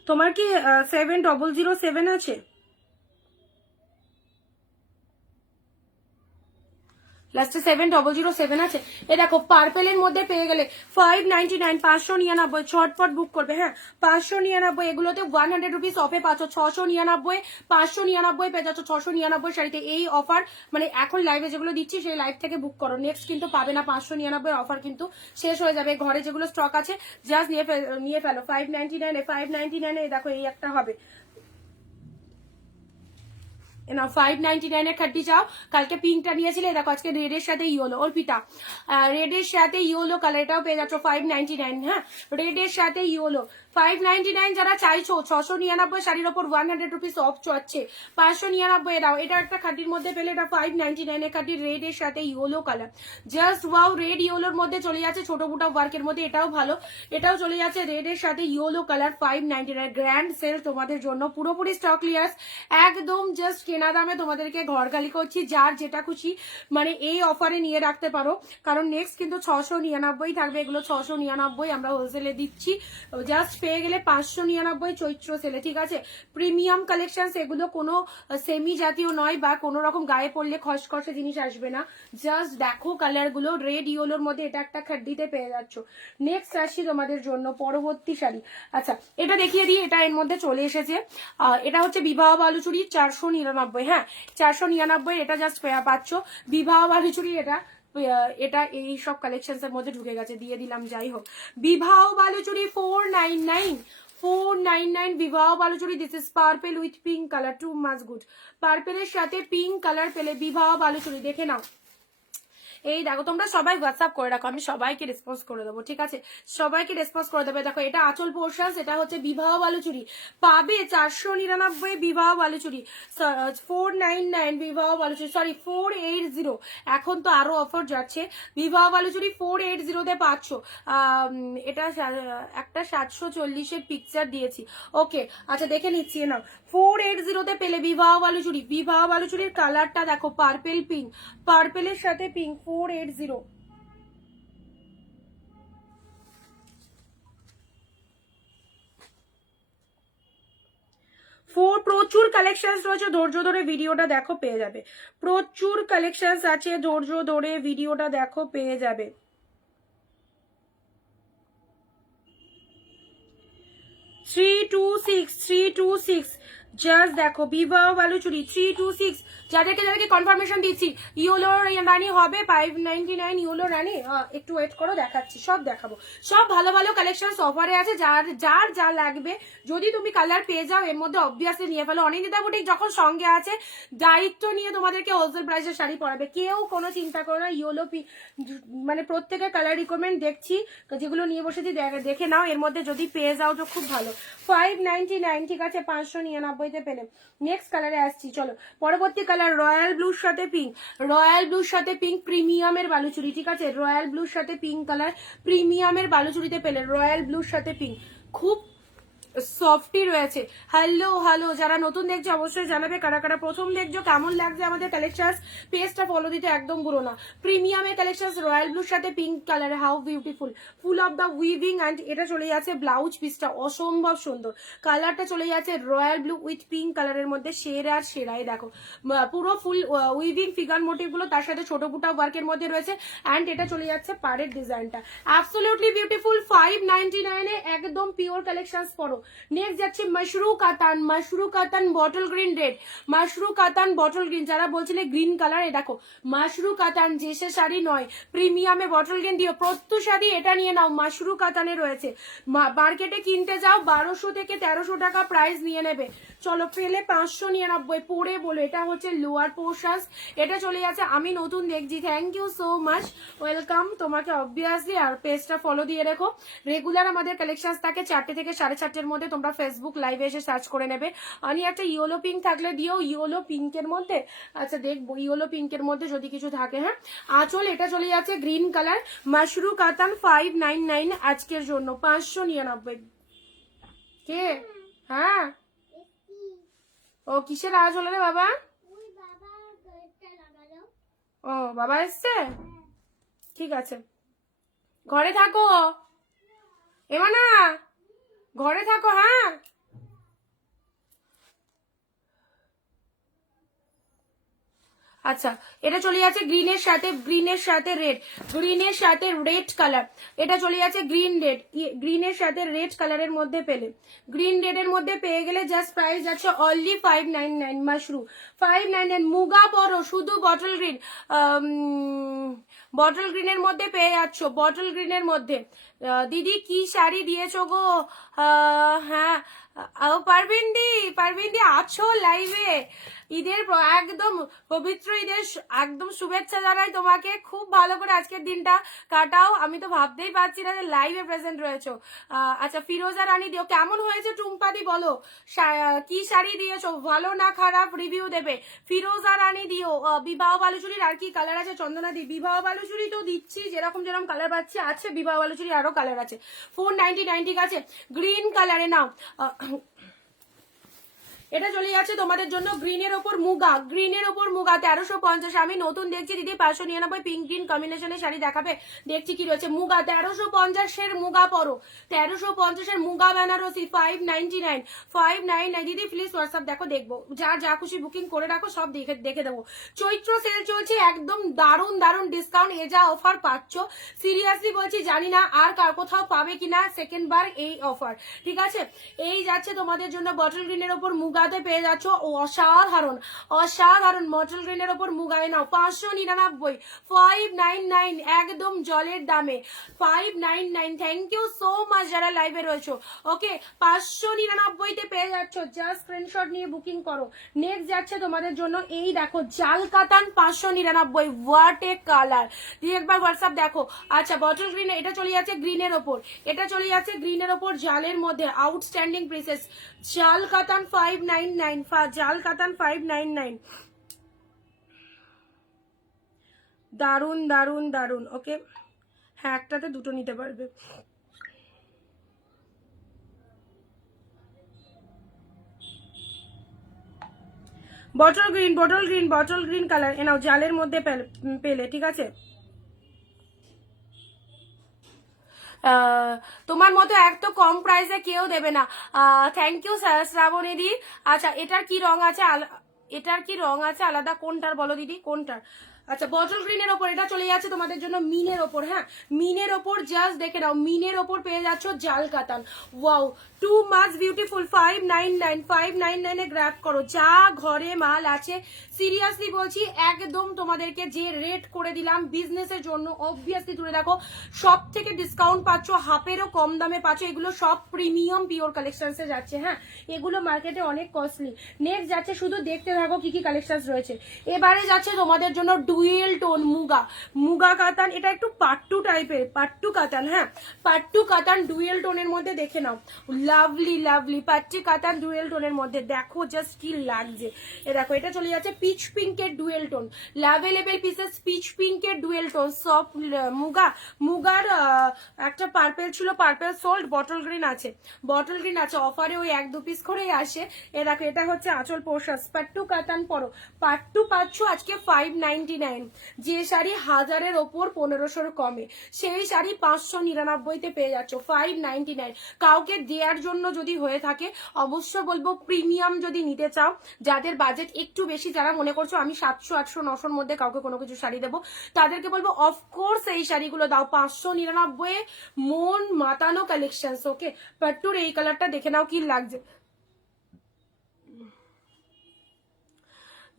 তোমার কি 7007 আছে? লাস্টে 7007 আছে। এ দেখো পার্পেলের মধ্যে পেয়ে গেলে 599, 599, ছটপট বুক করবে। হ্যাঁ 599, এগুলোতে 100 রুপিস অফে পাচ্ছ। 699, 599 পেয়ে যাচ্ছ 699 শাড়িতে। এই অফার মানে এখন লাইভে যেগুলো দিচ্ছি সেই লাইভ থেকে বুক করো, নেক্সট কিন্তু পাবে না। 599 অফার কিন্তু শেষ হয়ে যাবে, ঘরে যেগুলো স্টক আছে জাস্ট নিয়ে ফেলো। 599 599 দেখো এই একটা হবে না, 599 এর খাটি চাও। কালকে পিঙ্কটা নিয়েছিলে, দেখো আজকে রেডের সাথে ইয়েলো। অর্পিতা রেডের সাথে ইয়েলো কালার, এটাও পেয়ে যাচ্ছ 599। হ্যাঁ রেডের সাথে ইয়েলো 599 যারা চাইছো। 699 শাড়ির ওপর 100 রুপিস অফ চলছে, 599 দাও। এটা একটা খাটির মধ্যে পেলে, এটা 599 এর খাটির রেডের সাথে yellow colour. Just wow, red ইয়েলোর মধ্যে চলে যাচ্ছে ছোট বুটা ওয়ার্কের মধ্যে, এটাও ভালো। এটাও চলে যাচ্ছে রেডের সাথে ইয়েলো কালার, 599। গ্র্যান্ড সেল তোমাদের জন্য, পুরোপুরি স্টক ক্লিয়ার্স, একদম জাস্ট কেনা দামে তোমাদেরকে ঘর খালি করছি। যার যেটা খুশি মানে এই অফারে নিয়ে রাখতে পারো, কারণ নেক্সট কিন্তু 699 থাকবে। এগুলো 699 আমরা হোলসেলে দিচ্ছি, জাস্ট পেয়ে গেলে 599 চৈত্র সেলে। ঠিক আছে, প্রিমিয়াম কালেকশন, এগুলো কোনো সেমি জাতীয় নয় বা কোনো রকম গায়ে পড়লে খসখসে জিনিস আসবে না। জাস্ট দেখো কালার গুলো, রেড ইয়েলোর মধ্যে এটা একটা খাড্ডিতে পেয়ে যাচ্ছ। নেক্সট আসি তোমাদের জন্য পরবর্তী শাড়ি। আচ্ছা এটা দেখিয়ে দিই, এটা এর মধ্যে চলে এসেছে। এটা হচ্ছে বিবাহ বালুচুরি 499। হ্যাঁ 499 এটা জাস্ট পাচ্ছ বিবাহ বালুচুরি। এটা এই সব কালেকশনস এর মধ্যে ঢুকে গেছে, দিয়ে দিলাম। যাই হোক, বিবাহ বালুচুরি 499 বিবাহ Baluchari. This is purple with pink colour, too much good. পার্পেলের সাথে পিঙ্ক কালার পেলে বিবাহ বালুচুরি, দেখে নাও। এই দেখো তোমরা সবাই হোয়াটসঅ্যাপ করে রাখো, আমি সবাইকে রেসপন্স করে দেবো। ঠিক আছে, সবাইকে রেসপন্স করে দেবে। দেখো এটা আঁচল পোর্শন, এটা হচ্ছে বিবাহ বালুচুরি, পাবে 499 বিবাহ বালুচুরি, 499 বিবাহ বালুচুরি, সরি 480। এখন তো আরো অফার যাচ্ছে। বিবাহ বালুচুরি 480 পাচ্ছ। এটা একটা 740-এর পিকচার দিয়েছি। ওকে আচ্ছা দেখে নিচ্ছি না, 480 পেলে বিবাহ বালুচুরি। বিবাহ বালুচুরির কালারটা দেখো পার্পেল পিঙ্ক, পার্পেলের সাথে পিঙ্ক, 480। প্রচুর কালেকশন রয়েছে, ধৈর্য ধরে ভিডিওটা দেখো পেয়ে যাবে। প্রচুর কালেকশন আছে, ধৈর্য ধরে ভিডিওটা দেখো পেয়ে যাবে। 326 জাস্ট দেখো বিবাহ বালুচুরি 326। যাদেরকে কনফার্মেশন দিচ্ছি ইয়েলো রানি হবে 599 ইয়েলো রানি। একটু ওয়েট করো, দেখাচ্ছি, সব দেখাবো। সব ভালো ভালো কালেকশন অফারে আছে, যার যা লাগবে। যদি তুমি কালার পেয়ে যাও এর মধ্যে অবভিয়াসলি নিয়ে ফেলো। অনিন্দিতা বুটিক যখন সঙ্গে আছে, দায়িত্ব নিয়ে তোমাদেরকে হোলসেল প্রাইসের শাড়ি পরাবে, কেউ কোনো চিন্তা করো না। ইয়েলো মানে প্রত্যেকের কালার রিকোয়ারমেন্ট দেখছি, যেগুলো নিয়ে বসেছি দেখে নাও, এর মধ্যে যদি পেয়ে যাও তো খুব ভালো। 599 ঠিক আছে, 599 পেলে। নেক্সট কালারে আসছি, চলো পরবর্তী কালার রয়্যাল ব্লুর সাথে পিঙ্ক। রয়্যাল ব্লুর সাথে পিঙ্ক প্রিমিয়ামের বালুচুরি। ঠিক আছে, রয়্যাল ব্লুর সাথে পিঙ্ক কালার প্রিমিয়ামের বালুচুরিতে পেলে, রয়্যাল ব্লুর সাথে পিঙ্ক, খুব সফটই রয়েছে। হ্যালো যারা নতুন দেখছো অবশ্যই জানাবে কারা কারা প্রথম দেখছো, কেমন লাগছে আমাদের কালেকশন। পেজটা ফলো দিতে একদম ভুলো না। প্রিমিয়ামের কালেকশন রয়্যাল ব্লুর সাথে pink colour, how beautiful, full of the weaving and এটা চলে যাচ্ছে ব্লাউজ পিসটা অসম্ভব সুন্দর। কালারটা চলে যাচ্ছে রয়্যাল ব্লু উইথ পিঙ্ক কালারের মধ্যে, সেরাই দেখো পুরো ফুল উইভিং ফিগার মোটিভ গুলো, তার সাথে ছোট বুটা ওয়ার্কের মধ্যে রয়েছে অ্যান্ড এটা চলে যাচ্ছে পাড়ের ডিজাইনটা, অ্যাবসলিউটলি বিউটিফুল। 599 একদম পিওর কালেকশন পরো। নেক্সট যাচ্ছে মাশরু কাতান বটল গ্রিন রেড, মাশরু কাতান বটল গ্রিন। যারা বলছিলে গ্রিন কালার, এ দেখো মাশরু কাতান, জেসে শাড়ি নয়, প্রিমিয়ামে বটল গ্রিন দিও। প্রত্যুষাদি এটা নিয়ে নাও, মাশরু কাতানে রয়েছে। মার্কেটে কিনতে যাও 1200 থেকে 1300 টাকা প্রাইস নিয়ে নেবে। চলো পেলে 599 পরে বলো। এটা হচ্ছে লোয়ার পোর্শাস, এটা চলে যাচ্ছে। আমি নতুন দেখছি, thank you so much, welcome তোমাকে অবভিয়াসলি। আর পেজটা ফলো দিয়ে রেখো, রেগুলার আমাদের কালেকশন থাকে 4টে থেকে 4:30-এর মধ্যে। তোমরা ফেসবুক লাইভে এসে সার্চ করে নেবে। আমি একটা ইয়েলো পিঙ্ক থাকলে দিও, ইয়েলো পিঙ্কের মধ্যে। আচ্ছা দেখবো ইয়েলো পিঙ্কের মধ্যে যদি কিছু থাকে। হ্যাঁ আঁচল এটা চলে যাচ্ছে গ্রিন কালার, মাশরু কাতান 599 আজকের জন্য 599। কে? হ্যাঁ ও কিসের আওয়াজ হলো রে বাবা? ও বাবা এসছে, ঠিক আছে। ঘরে থাকো এমানা, ঘরে থাকো। হ্যাঁ আচ্ছা এটা চলে যাচ্ছে গ্রিনের সাথে রেড, গ্রিনের সাথে রেড কালার। এটা চলে যাচ্ছে গ্রিনের সাথে রেড কালারের মধ্যে পেলে, গ্রিন রেডের মধ্যে পেয়ে গেলে জাস্ট প্রাইস যাচ্ছে অনলি 599। মাশরু 599। মুগা পরো শুধু বটল গ্রিন, বটল গ্রিনের মধ্যে পেয়ে যাচ্ছ, বটল গ্রিনের মধ্যে। দিদি কি শাড়ি দিয়েছো গো? হ্যাঁ পারবিন দি আছো লাইভে? ঈদের একদম পবিত্র ঈদের একদম শুভেচ্ছা জানাই তোমাকে। খুব ভালো করে আজকের দিনটা কাটাও। আমি তো ভাবতেই পারছি না যে লাইভে প্রেজেন্ট রয়েছো। আচ্ছা ফিরোজা রানী দিও। কেমন হয়েছে টুম্পাদি বলো, কি শাড়ি দিয়েছো, ভালো না খারাপ রিভিউ দেবে। ফিরোজা রানী দিও। বিবাহ বালুচুরির আর কি কালার আছে? চন্দনা দি বিবাহ বালুচুরি তো দিচ্ছি, যেরকম কালার পাচ্ছি আছে। বিবাহ বালুচুরি আরো কালার আছে। 499 ঠিক আছে, গ্রিন কালারে নাও। এটা চলে যাচ্ছে তোমাদের জন্য গ্রিনের ওপর মুগা, 1350। আমি নতুন দেখছি দিদি 599 পিঙ্ক গ্রিন কম্বিনেশনের শাড়ি দেখাবে। দেখছি কি রয়েছে। মুগা 1350-এর মুগা পরো, 1350-এর মুগা বেনারসি 599 দিদি প্লিজ হোয়াটসঅ্যাপ দেখো, দেখবো। যা খুশি বুকিং করে রাখো, সব দেখে দেবো। চৈত্র সেল চলছে, একদম দারুণ ডিসকাউন্ট। এ যা অফার পাচ্ছ সিরিয়াসলি বলছি, জানি না আর কোথাও পাবে কিনা সেকেন্ড বার এই অফার, ঠিক আছে। এই যাচ্ছে তোমাদের জন্য বটল গ্রিনের ওপর মুগা পেয়ে যাচ্ছ, অসাধারণ বটল গ্রিনের ওপর মুগায় নাও 599, 599 একদম জলের দামে 599। থ্যাংক ইউ সো মাচ যারা লাইভে রয়েছো। ওকে 599-তে পেয়ে যাচ্ছ, জাস্ট স্ক্রিনশট নিয়ে বুকিং করো। নেক্সট যাচ্ছে তোমাদের জন্য এই দেখো জাল কাতান 599, হোয়াট এ কালার। দিয়ে একবার হোয়াটসঅ্যাপ দেখো। আচ্ছা বটল গ্রিন, এটা চলে যাচ্ছে গ্রিনের ওপর, এটা চলে যাচ্ছে গ্রিনের ওপর জালের মধ্যে আউটস্ট্যান্ডিং প্রিসেস। জাল কাতান 599, জাল কাতান 599। দারুন। ওকে হ্যাঁ একটাতে দুটো নিতে পারবে। বটল গ্রিন কালার এনাও, জালের মধ্যে পেলে, ঠিক আছে। তোমার মতো এত কম প্রাইসে কেউ দেবে না। থ্যাংক ইউ শ্রাবণী দি। আচ্ছা এটার কি রং আছে আলাদা? কোনটার বলো দিদি, কোনটার? আচ্ছা বটল গ্রিনের ওপর এটা চলে যাচ্ছে তোমাদের জন্য মিনের ওপর। হ্যাঁ মিনের ওপর জাস্ট দেখে নাও, মিনের ওপর পেয়ে যাচ্ছ জাল কাতান। Wow two much beautiful. 599 grab করো, যা ঘরে মাল আছে সিরিয়াসলি বলছি। একদম তোমাদেরকে যে রেট করে দিলাম বিজনেসের জন্য, অবভিয়াসলি তুলে দেখো সব থেকে ডিসকাউন্ট পাচ্ছ, হাফেরও কম দামে পাচ্ছ। এগুলো সব প্রিমিয়াম পিওর কালেকশনসে যাচ্ছে। হ্যাঁ এগুলো মার্কেটে অনেক কস্টলি। নেক্সট যাচ্ছে, শুধু দেখতে থাকো কি কি কালেকশন রয়েছে। এবারে যাচ্ছে তোমাদের জন্য ডুয়েল টোন মুগা কাতান। এটা একটু পাট্টু টাইপের, পাট্টু কাতান। হ্যাঁ পাট্টু কাতান ডুয়েল টোনের মধ্যে দেখে নাও, লাভলি পাট্টু কাতান ডুয়েল টোনের মধ্যে। দেখো জাস্ট কি লাগছে। এ দেখো এটা চলে যাচ্ছে পিচ পিঙ্কের dual tone, available pieces peach পিঙ্কের ডুয়েল টোন। সব মুগার একটা পার্পেল ছিল, পার্পেল সোল্ড। বটল গ্রিন আছে অফারে, ওই 1-2 পিস করেই আসে। এ দেখো এটা হচ্ছে আঁচল পোর্শাস, পাট্টু কাতান পরো, পাট্টু পাচ্ছ আজকে 599। 599, যে শাড়ি 1000-এর ওপর 1500-র কমে, সেই শাড়ি 599-তে পেয়ে যাচ্ছ 599। কাউকে দেওয়ার জন্য যদি হয়ে থাকে অবশ্য বলবো প্রিমিয়াম যদি নিতে চাও, যাদের বাজেট একটু বেশি, যারা মনে করছো আমি 700 800 900-র মধ্যে কাউকে কোনো কিছু শাড়ি দেবো, তাদেরকে বলবো অফকোর্স এই শাড়িগুলো দাও 599। মন মাতানো কালেকশন। ওকে, পাট্টুর এই কালারটা দেখে নাও কি লাগছে।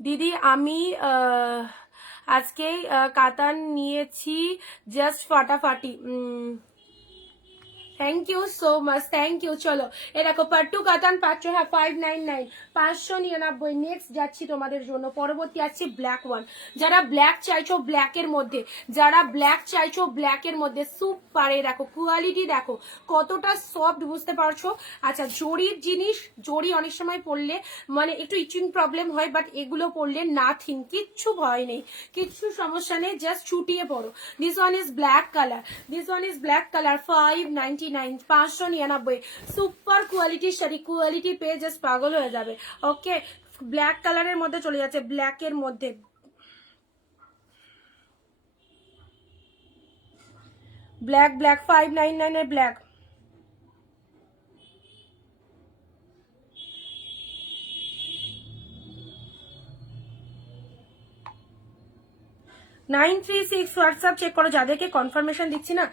দিদি আমি আজকে কাতান নিয়েছি জাস্ট ফাটাফাটি। Thank you so much, thank you. চলো এ দেখো পাট্টু কাতান পাচ্ছ, হ্যাঁ 599, 599। নেক্সট যাচ্ছি তোমাদের জন্য, পরবর্তী আসছে ব্ল্যাক ওয়ান। যারা ব্ল্যাক চাইছো ব্ল্যাকের মধ্যে, যারা ব্ল্যাক চাইছো ব্ল্যাকের মধ্যে সুপারে দেখো কোয়ালিটি, দেখো কতটা সফট, বুঝতে পারছো? আচ্ছা জরির জিনিস, জরি অনেক সময় পড়লে মানে একটু ইচিং প্রবলেম হয়, বাট এগুলো পড়লে নাথিং, কিচ্ছু ভয় নেই, কিচ্ছু সমস্যা নেই, জাস্ট ছুটিয়ে পড়ো। This one is black colour, this one is black colour, 599, 599। Super কোয়ালিটির শাড়ি, কোয়ালিটি পেয়ে জাস্ট পাগল হয়ে যাবে। ওকে, ব্ল্যাক কালারের মধ্যে চলে যাচ্ছে, ব্ল্যাকের মধ্যে ব্ল্যাক, ব্ল্যাক 599 এর ব্ল্যাক। নাইন 936 হোয়াটসঅ্যাপ চেক করো, যাদেরকে কনফার্মেশন দিচ্ছি না,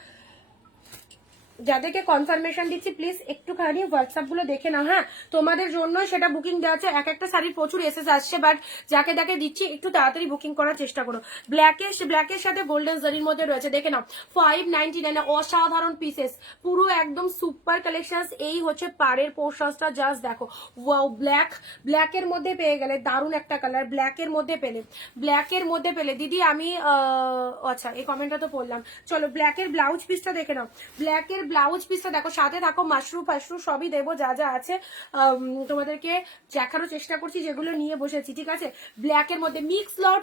যাদেরকে কনফার্মেশন দিচ্ছি প্লিজ একটুখানি হোয়াটসঅ্যাপ গুলো দেখে নাও। হ্যাঁ, তোমাদের জন্য সেটা বুকিং দেওয়া আছে। এক একটা শাড়ির প্রচুর এসএস আসছে, বাট যাকে যাকে দিচ্ছি একটু তাড়াতাড়ি বুকিং করার চেষ্টা করো। ব্ল্যাকের সাথে গোল্ডেন জারির মধ্যে রয়েছে, দেখে নাও 599, অসাধারণ পিসেস, পুরো একদম সুপার কালেকশন। এই হচ্ছে পাড়ের পোর্শনসটা, জাস্ট দেখো ওয়াও। ব্ল্যাকের মধ্যে পেয়ে গেলে, দারুণ একটা কালার, ব্ল্যাকের মধ্যে পেলে দিদি আমি আচ্ছা এই কমেন্টটা তো পড়লাম। চলো ব্ল্যাকের ব্লাউজ পিসটা দেখে নাও, ব্ল্যাকের ব্লাউজ পিসটা দেখো, সাথে থাকো মাশরু ফাশরু সবই দেবো, যা যা আছে তোমাদেরকে দেখারও চেষ্টা করছি, যেগুলো নিয়ে বসেছি, ঠিক আছে? ব্ল্যাকের মধ্যে মিক্স লট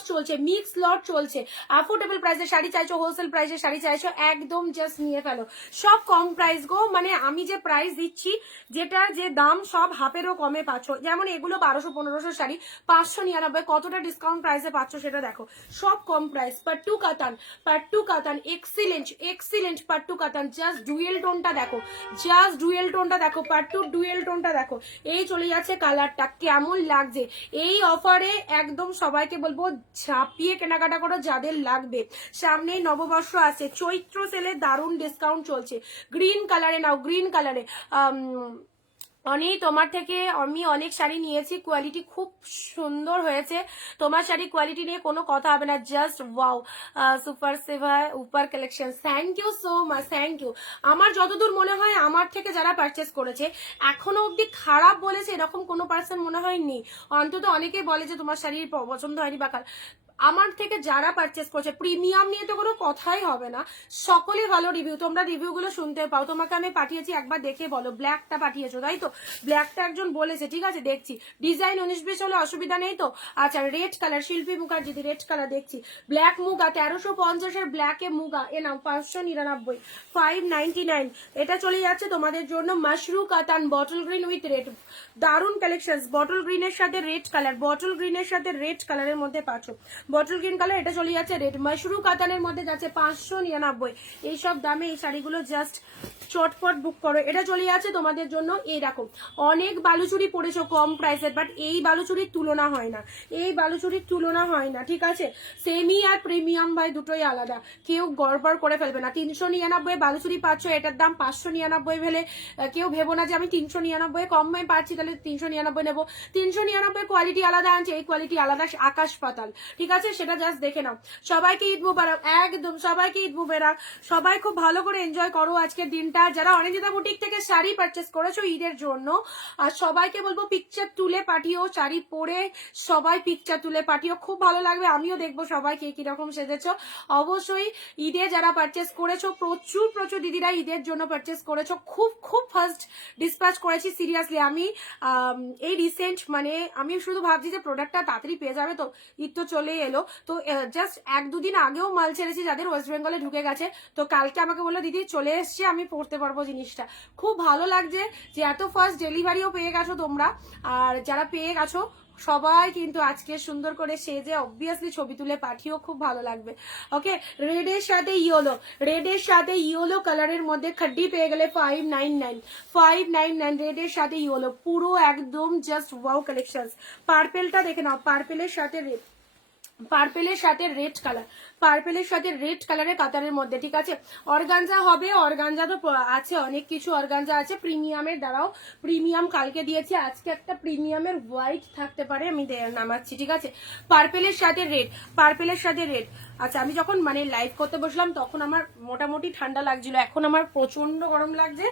চলছে। অ্যাফোর্ডেবল প্রাইসে শাড়ি চাইছো, হোলসেল প্রাইসে শাড়ি চাইছো, একদম জাস্ট নিয়ে ফেলো। সব কম প্রাইস গো, মানে আমি যে প্রাইস দিচ্ছি, যেটা যে দাম সব হাফেরও কমে পাচ্ছ। যেমন এগুলো 1200-1500 শাড়ি 599, কতটা ডিসকাউন্ট প্রাইসে পাচ্ছ সেটা দেখো, সব কম প্রাইস। পাট্টু কাতান এক্সিলেন্ট পাট্টু কাতান। জাস্ট ডুয়েল টোনটা দেখো, পাট্টুর ডুয়েল টোনটা দেখো। এই চলে যাচ্ছে কালারটা, কেমন লাগছে? এই অফারে একদম সবাইকে বলবো ঝাঁপিয়ে কেনাকাটা করো যাদের লাগবে। সামনেই নববর্ষ আছে, চৈত্র সেলে দারুণ ডিসকাউন্ট চলছে। গ্রিন কালারে নাও, গ্রিন কালারে। তোমার থেকে আমি অনেক শাড়ি নিয়েছি, কোয়ালিটি খুব সুন্দর হয়েছে। তোমার শাড়ি কোয়ালিটি নিয়ে কোনো কথা হবে না, জাস্ট ওয়াও, সুপার সেভার উপার collection. Thank you so much, thank you. আমার যতদূর মনে হয় আমার থেকে যারা পারচেস করেছে এখনো অব্দি খারাপ বলেছে এরকম কোনো পার্সন মনে হয়নি। অন্তত অনেকেই বলে যে তোমার শাড়ি পছন্দ হয়নি বা আমার থেকে যারা পারচেস করছে, প্রিমিয়াম নিয়ে তো কোনো কথাই হবে না, সকলে ভালো রিভিউ। তোমরা রিভিউগুলো শুনতে পাও, তোমাকে আমি পাঠিয়েছি, একবার দেখে বলো। ব্ল্যাকটা পাঠিয়েছো তাই তো? ব্ল্যাকটা একজন বলেছে, ঠিক আছে দেখছি। ডিজাইন 19-20 হলে অসুবিধা নেই তো? আচ্ছা রেড কালার, শিল্পী মুখার্জি রেড কালার দেখছি। ব্ল্যাক মুগা 1350-এর ব্ল্যাকে মুগা, এ নাও 599, 599। এটা চলে যাচ্ছে তোমাদের জন্য মাশরু কাতান বটল গ্রিন উইথ রেড, দারুণ কালেকশন। বটল গ্রিনের সাথে রেড কালারের মধ্যে পাচ্ছ, বটল গ্রিন কালার, এটা চলে যাচ্ছে রেড। মাশরু কাতানের মধ্যে যাচ্ছে 599। এইসব দামে এই শাড়িগুলো জাস্ট চটপট বুক করো। এটা চলে যাচ্ছে তোমাদের জন্য, এই দেখো অনেক বালুচুরি পড়েছো কম প্রাইসের, বাট এই বালুচুরির তুলনা হয় না, ঠিক আছে? সেমি আর প্রিমিয়াম ভাই দুটোই আলাদা, কেউ গড়বড় করে ফেলবে না। 399 বালুচুরি পাচ্ছ, এটার দাম 599 ভেলে কেউ ভেবো না যে আমি 399 কম দামে পাচ্ছি তাহলে 399 নেবো। 399 কোয়ালিটি আলাদা আনছে, এই কোয়ালিটি আলাদা, আকাশ পাতাল, ঠিক আছে? সেটা জাস্ট দেখে নাও। সবাইকে ঈদ মুবারক, একদম সবাইকে ঈদ মুবারক। সবাই খুব ভালো করে এনজয় করো আজকের দিনটা। যারা অনিন্দিতা বুটিক থেকে শাড়ি পারচেস করেছো ঈদের জন্য, আর সবাইকে বলবো পিকচার তুলে পাঠিও, শাড়ি পরে সবাই পিকচার তুলে পাঠিও, খুব ভালো লাগবে। আমিও দেখবো সবাই কে কিরকম সেজেছো। অবশ্যই ঈদে যারা পারচেস করেছো, প্রচুর দিদিরা ঈদের জন্য পারচেস করেছো, খুব ফার্স্ট ডিসপ্যাচ করেছি। সিরিয়াসলি আমি এই রিসেন্ট মানে আমি শুধু ভাবছি যে প্রোডাক্টটা তাড়াতাড়ি পেয়ে যাবে, তো ঈদ তো চলেই এলো, তো জাস্ট 1-2 দিন আগেও মাল ছেড়েছি যাদের ওয়েস্ট বেঙ্গলে ঢুকে গেছে, তো কালকে আমাকে বললো দিদি চলে এসছে, আমি পড়তে পারবো জিনিসটা। খুব ভালো লাগছে যে এত ফাস্ট ডেলিভারিও পেয়ে গেছো তোমরা, আর যারা পেয়ে গেছো সবাই কিন্তু আজকে সুন্দর করে সেজে অবভিয়াসলি ছবি তুলে পাঠিয়েও, খুব ভালো লাগবে। ওকে, রেডের সাথে ইয়েলো, রেডের সাথে ইয়েলো কালারের মধ্যে খাড্ডি পেয়ে গেলে 599 রেডের সাথে ইয়েলো, পুরো একদম জাস্ট ওয়াও কালেকশন। পার্পেলটা দেখে নাও, পার্পেলের সাথে রেড, পার্পেলের সাথে রেড কালার, পার্পেলের সাথে রেড কালারের কাতারের মধ্যে, ঠিক আছে। অর্গানজা হবে, অর্গানজা তো আছে অনেক কিছু, অর্গানজা আছে প্রিমিয়ামের, দ্বারাও প্রিমিয়াম কালকে দিয়েছি, আজকে একটা প্রিমিয়ামের হোয়াইট থাকতে পারে, আমি নামাচ্ছি, ঠিক আছে। পার্পেলের সাথে রেড, পার্পেলের সাথে রেড। আচ্ছা, আমি যখন মানে লাইভ করতে বসলাম তখন আমার মোটামুটি ঠান্ডা লাগছিল, এখন আমার প্রচন্ড গরম লাগছে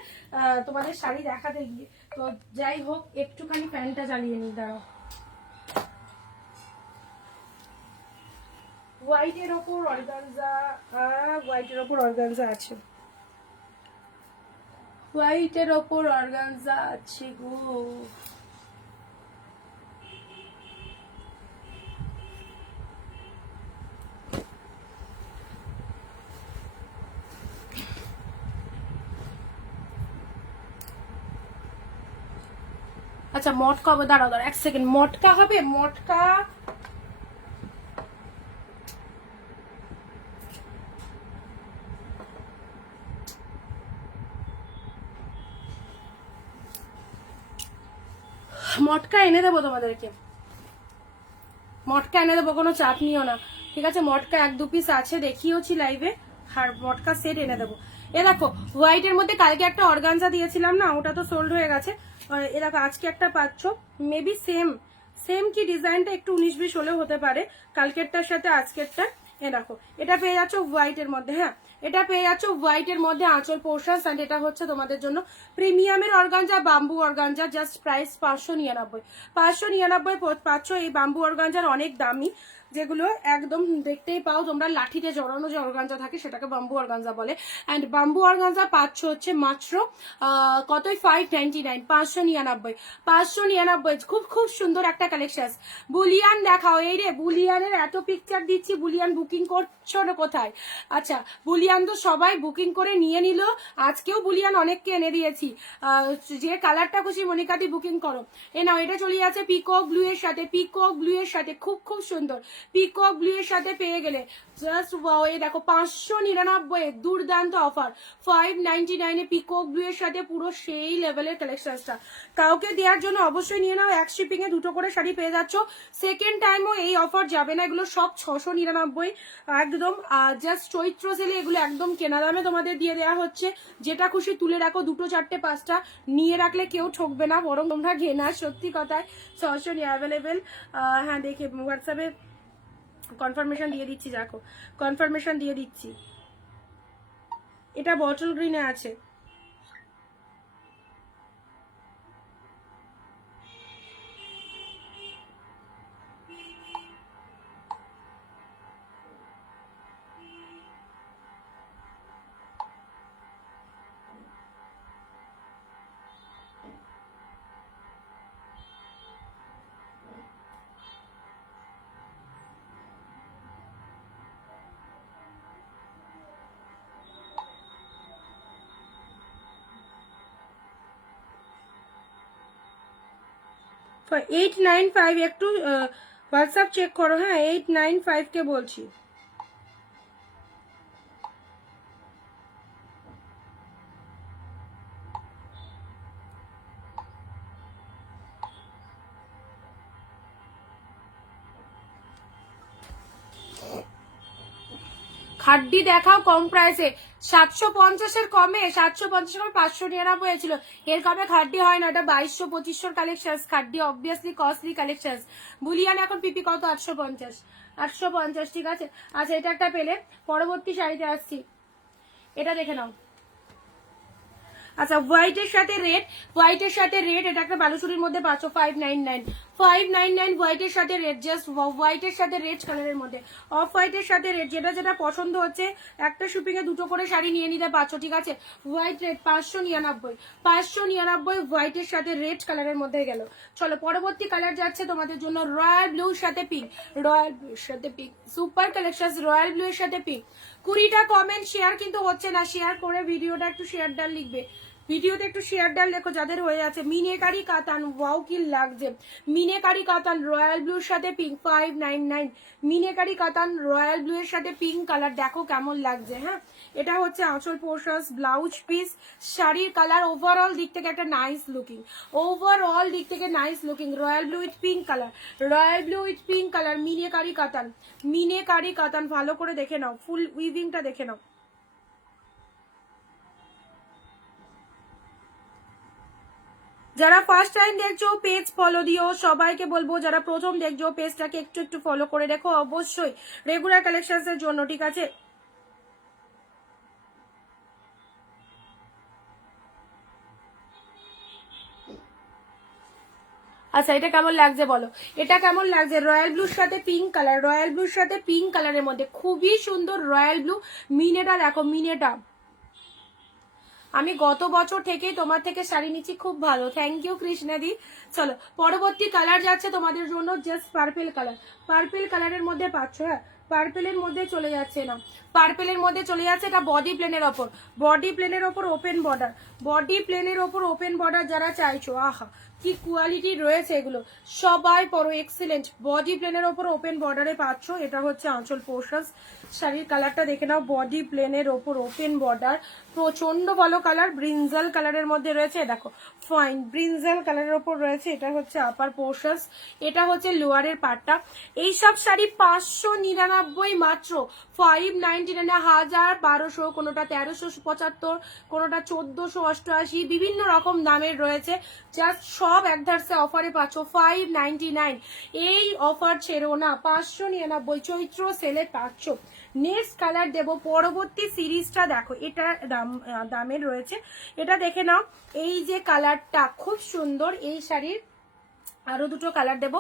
তোমাদের শাড়ি দেখাতে গিয়ে। তো যাই হোক, একটুখানি ফ্যানটা চালিয়ে নিই, দাঁড়াও। হোয়াইটের ওপর অর্গানজা, হোয়াইটের ওপর অর্গানজা আছে, হোয়াইটের ওপর অর্গানজা আছে গো। আচ্ছা, মটকা হবে, দাঁড়াও 1 সেকেন্ড, মটকা হবে, মটকা মটকা এনে দেবো তোমাদেরকে, মটকা এনে দেবো, কোনো চাপ নিও না, ঠিক আছে। মটকা 1-2 পিস আছে, দেখিয়েওছি লাইভে, আর মটকা সেট এনে দেবো। এ দেখো, হোয়াইটের মধ্যে কালকে একটা অর্গানজা দিয়েছিলাম না, ওটা তো সোল্ড হয়ে গেছে। এ দেখো, আজকে একটা পাচ্ছ, মেবি সেম সেম কি ডিজাইনটা একটু 19-20 হলেও হতে পারে কালকেরটার সাথে আজকেরটা। এ দেখো, এটা পেয়ে যাচ্ছ হোয়াইটের মধ্যে, হ্যাঁ এটা পেয়ে যাচ্ছ হোয়াইটের মধ্যে আঁচল পোর্শন, এন্ড এটা হচ্ছে তোমাদের জন্য প্রিমিয়ামের organza, bamboo organza, just price 599, 599 পাচ্ছ। এই বাম্বু অর্গানজার অনেক দামি, যেগুলো একদম দেখতেই পাও তোমরা, লাঠিতে জড়ানো যে অর্গানজা থাকে সেটাকে বাম্বু অর্গানজা বলে। অ্যান্ড বাম্বু অর্গানজা পাচ্ছ হচ্ছে মাত্র কতই 599, 599, 599। খুব খুব সুন্দর একটা কালেকশন। বুলিয়ান দেখাও, এই রে বুলিয়ানের এত পিকচার দিচ্ছি, বুলিয়ান বুকিং করছো না কোথায়? আচ্ছা, বুলিয়ান তো সবাই বুকিং করে নিয়ে নিল, আজকেও বুলিয়ান অনেককে এনে দিয়েছি, যে কালারটা খুশি মনিকাটি বুকিং করো। এ নাও, এটা চলে যাচ্ছে পিকক ব্লু এর সাথে, পিকক ব্লু এর সাথে, খুব খুব সুন্দর পিকক ব্লু এর সাথে পেয়ে গেলে জাস্ট ওয়াও। এই দেখো 599, দুর্দান্ত অফার, 599 পিকক ব্লু এর সাথে, পুরো সেই লেভেলের কালেকশনটা। কাউকে দেওয়ার জন্য অবশ্যই নিয়ে নাও, 1 শিপিং এ 2টো করে শাড়ি পেয়ে যাচ্ছ। সেকেন্ড টাইমও এই অফার যাবে না, এগুলো সব 699 একদম, জাস্ট চৈত্র সেলে এগুলো একদম কেনা দামে তোমাদের দিয়ে দেওয়া হচ্ছে। যেটা খুশি তুলে রাখো, 2টো 4টে 5টা নিয়ে রাখলে কেউ ঠকবে না, বরং তোমরা ঘেনা, সত্যি কথায় 600 অ্যাভেলেবেল। হ্যাঁ, দেখে হোয়াটসঅ্যাপে কনফার্মেশন দিয়ে দিচ্ছি, দেখো কনফার্মেশন দিয়ে দিচ্ছি। এটা বটল গ্রিনে আছে, for 895। একটু হোয়াটসঅ্যাপ চেক করো, হ্যাঁ 895 কে বলছি। খাড্ডি দেখাও কম প্রাইসে, 750 কমে, 750 কমে 599 হয়েছিল, এর কমে খাড্ডি হয় না। এটা 2200-2500 collection, খাড্ডি obviously costly collection. Boolean এখন পিপি কত? 850, 850, ঠিক আছে। আচ্ছা, এটা একটা পেলে, পরবর্তী শাড়িতে আসছি, এটা দেখে নাও। আচ্ছা, হোয়াইটের সাথে রেড, হোয়াইটের সাথে রেড, এটা একটা বালুচুরির মধ্যে পাচ্ছ 599, 599 হোয়াইটের সাথে রেড, জাস্ট হোয়াইটের সাথে রেড কালারের মধ্যে, অফ হোয়াইটের সাথে রেড, যেটা যেটা পছন্দ হচ্ছে একটা শুপিং এ দুটো করে শাড়ি নিয়ে নিতে পারছো, ঠিক আছে। হোয়াইট রেড 599 হোয়াইটের সাথে রেড কালারের মধ্যে গেল। চলো পরবর্তী কালার যাচ্ছে তোমাদের জন্য রয়্যাল ব্লুর সাথে পিঙ্ক, রয়্যাল ব্লুর সাথে pink, super collection royal blue এর সাথে পিঙ্ক। 20টা কমেন্ট শেয়ার কিন্তু হচ্ছে না, শেয়ার করে ভিডিওটা একটু শেয়ার ডাল লিখবে, ভিডিওতে একটু শেয়ার ডাল লেখো যাদের হয়ে আছে। মিনেকারি কাতান, ওয়াও কি লাগছে, মিনেকারি কাতান রয়্যাল ব্লুর সাথে পিঙ্ক 599, মিনেকারি কাতান রয়্যাল ব্লু এর সাথে পিঙ্ক কালার, দেখো কেমন লাগছে। হ্যাঁ, এটা হচ্ছে আঁচল পোর্শনস, ব্লাউজ পিস, শাড়ির কালার ওভারঅল দিক থেকে একটা নাইস লুকিং, ওভারঅল দিক থেকে nice looking. Royal blue with pink colour, royal blue with pink colour, meenakari কাতান, মিনেকারি কাতান, ভালো করে দেখে নাও, ফুল উইভিংটা দেখে নাও। যারা ফার্স্ট টাইম দেখছো পেজ ফলো দিও, সবাইকে বলবো যারা প্রথম দেখছো পেজটাকে একটু একটু ফলো করে দেখো অবশ্যই রেগুলার কালেকশনস এর জন্য, ঠিক আছে। আচ্ছা এটা কেমন লাগছে বলো, এটা কেমন লাগছে? রয়্যাল ব্লুর সাথে পিঙ্ক কালার, রয়্যাল ব্লুর সাথে পিঙ্ক কালারের মধ্যে খুবই সুন্দর রয়্যাল ব্লু। মিনেটা দেখো, মিনেটা আমি গত বছর থেকে তোমার থেকে শাড়ি নিচ্ছি, খুব ভালো, থ্যাংক ইউ কৃষ্ণাদি। চলো পরবর্তী কালার যাচ্ছে তোমাদের জন্য জাস্ট পার্পেল কালার, পার্পেল কালারের মধ্যে পাচ্ছ। হ্যাঁ, পার্পেলের মধ্যে চলে যাচ্ছে না, পার্পেলের মধ্যে চলে যাচ্ছে, এটা বডি প্লেনের ওপর, বডি প্লেনের ওপর ওপেন বর্ডার, বডি প্লেনের ওপর ওপেন বর্ডার যারা চাইছো, আহা কি কোয়ালিটি রয়েছে এগুলো, সবাই পরো এক্সিলেন্ট। বডি প্লেনের ওপর ওপেন বর্ডারে পাচ্ছ, এটা হচ্ছে আঁচল পোর্শনস, শাড়ির কালারটা দেখে নাও, বডি প্লেনের ওপর ওপেন বর্ডার, প্রচন্ড ভালো কালার, ব্রিনজাল কালারের মধ্যে রয়েছে, দেখো ফাইন ব্রিনজাল কালারের ওপর রয়েছে। এটা হচ্ছে আপার পোর্শনস, এটা হচ্ছে লোয়ারের পার্টটা। এইসব শাড়ি 599 মাত্র, 599, 1200, কোনোটা 1375, কোনোটা 1488, বিভিন্ন রকম দামের রয়েছে। জাস্ট সব একধারসে অফারে পাচ্ছ 599। এই অফার ছেড়ো না, 599 চৈত্র সেলে পাচ্ছ। নেক্সট কালার দেব, পরবর্তী সিরিজটা দেখো, এটা দামের রয়েছে, এটা দেখে নাও। এই যে কালারটা খুব সুন্দর, এই শাড়ির আরো দুটো কালার দেবো।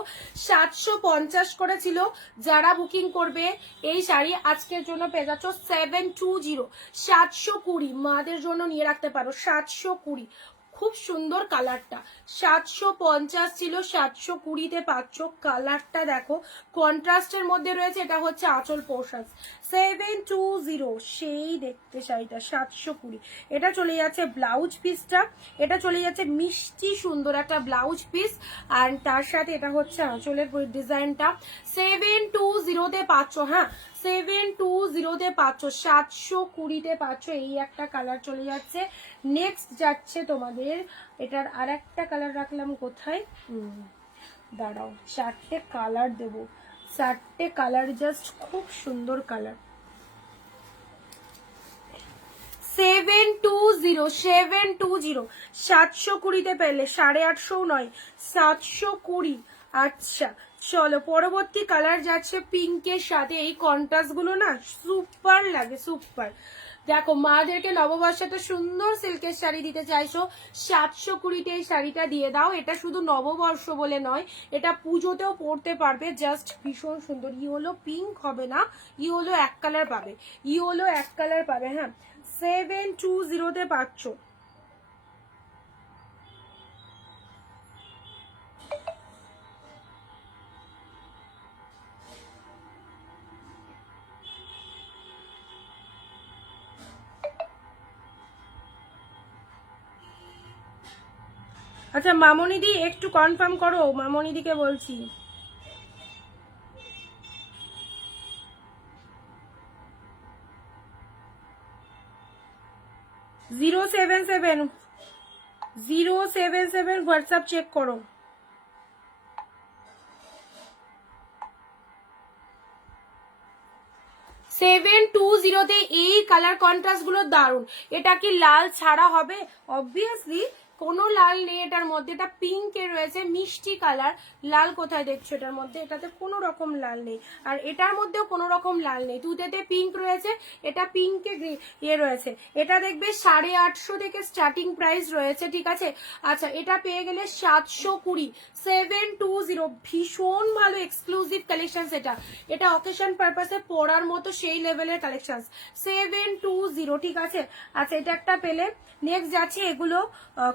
750 করে ছিল, যারা বুকিং করবে এই শাড়ি আজকের জন্য পেয়ে যাচ্ছ 720, 720 মাদের জন্য নিয়ে রাখতে পারো, 720। খুব সুন্দর কালারটা, 750 ছিল, 720-তে পাচ্ছ। কালারটা দেখো কন্ট্রাস্টের মধ্যে রয়েছে, এটা হচ্ছে আঁচল পোর্শন, 720 সেই দেখতে শাড়িটা 720। এটা চলে যাচ্ছে ব্লাউজ পিসটা, এটা চলে যাচ্ছে মিষ্টি সুন্দর একটা ব্লাউজ পিস, আর তার সাথে এটা হচ্ছে আঁচলের ডিজাইনটা। 720-তে পাচ্ছ, হ্যাঁ 720-তে পাচ্ছ, 720-তে পাচ্ছ। এই একটা কালার চলে যাচ্ছে। নেক্সট যাচ্ছে তোমাদের, এটার আর একটা কালার রাখলাম কোথায়, দাঁড়াও, 4টে কালার দেবো, 4টে কালার, জাস্ট খুব সুন্দর কালার। 720, 720-তে পেলে, 850 নয়, 720। আচ্ছা চলো পরবর্তী কালার যাচ্ছে পিঙ্কের সাথে। এই কন্ট্রাস্ট গুলো না সুপার লাগে, সুপার। দেখো মাদেরকে নববর্ষে সুন্দর সিল্কের শাড়ি দিতে চাইছো, 720-তে এই শাড়িটা দিয়ে দাও। এটা শুধু নববর্ষ বলে নয়, এটা পুজোতেও পরতে পারবে, জাস্ট ভীষণ সুন্দর। ইয়েলো পিঙ্ক হবে না, ইয়েলো এক কালার পাবে, ইয়েলো এক কালার পাবে। হ্যাঁ 720-তে পাচ্ছ। আচ্ছা মামনিদি একটু কনফার্ম করো, মামনিদিকে বলছি। 077 হোয়াটসঅ্যাপ চেক করো। সেভেন টু জিরোতে এই কালার কন্ট্রাস্ট গুলো দারুন। এটা কি লাল ছাড়া হবে? অবভিয়াসলি কোনো লাল নেই এটার মধ্যে, এটা পিঙ্কে রয়েছে, মিষ্টি কালার। লাল কোথায় দেখছো এটার মধ্যে? এটাতে কোনো রকম লাল নেই, আর এটার মধ্যেও কোনো রকম লাল নেই। তুতেতে পিঙ্ক রয়েছে, এটা পিঙ্কে ইয়ে রয়েছে। এটা দেখবে 850 থেকে স্টার্টিং প্রাইস রয়েছে, ঠিক আছে। আচ্ছা, এটা পেয়ে গেলে 720, 720। ভীষণ ভালো এক্সক্লুসিভ কালেকশন এটা। এটা অকেশন পারপাসে পরার মতো সেই লেভেলের কালেকশন, 720, ঠিক আছে। আচ্ছা, এটা একটা পেলে। নেক্সট যাচ্ছে, এগুলো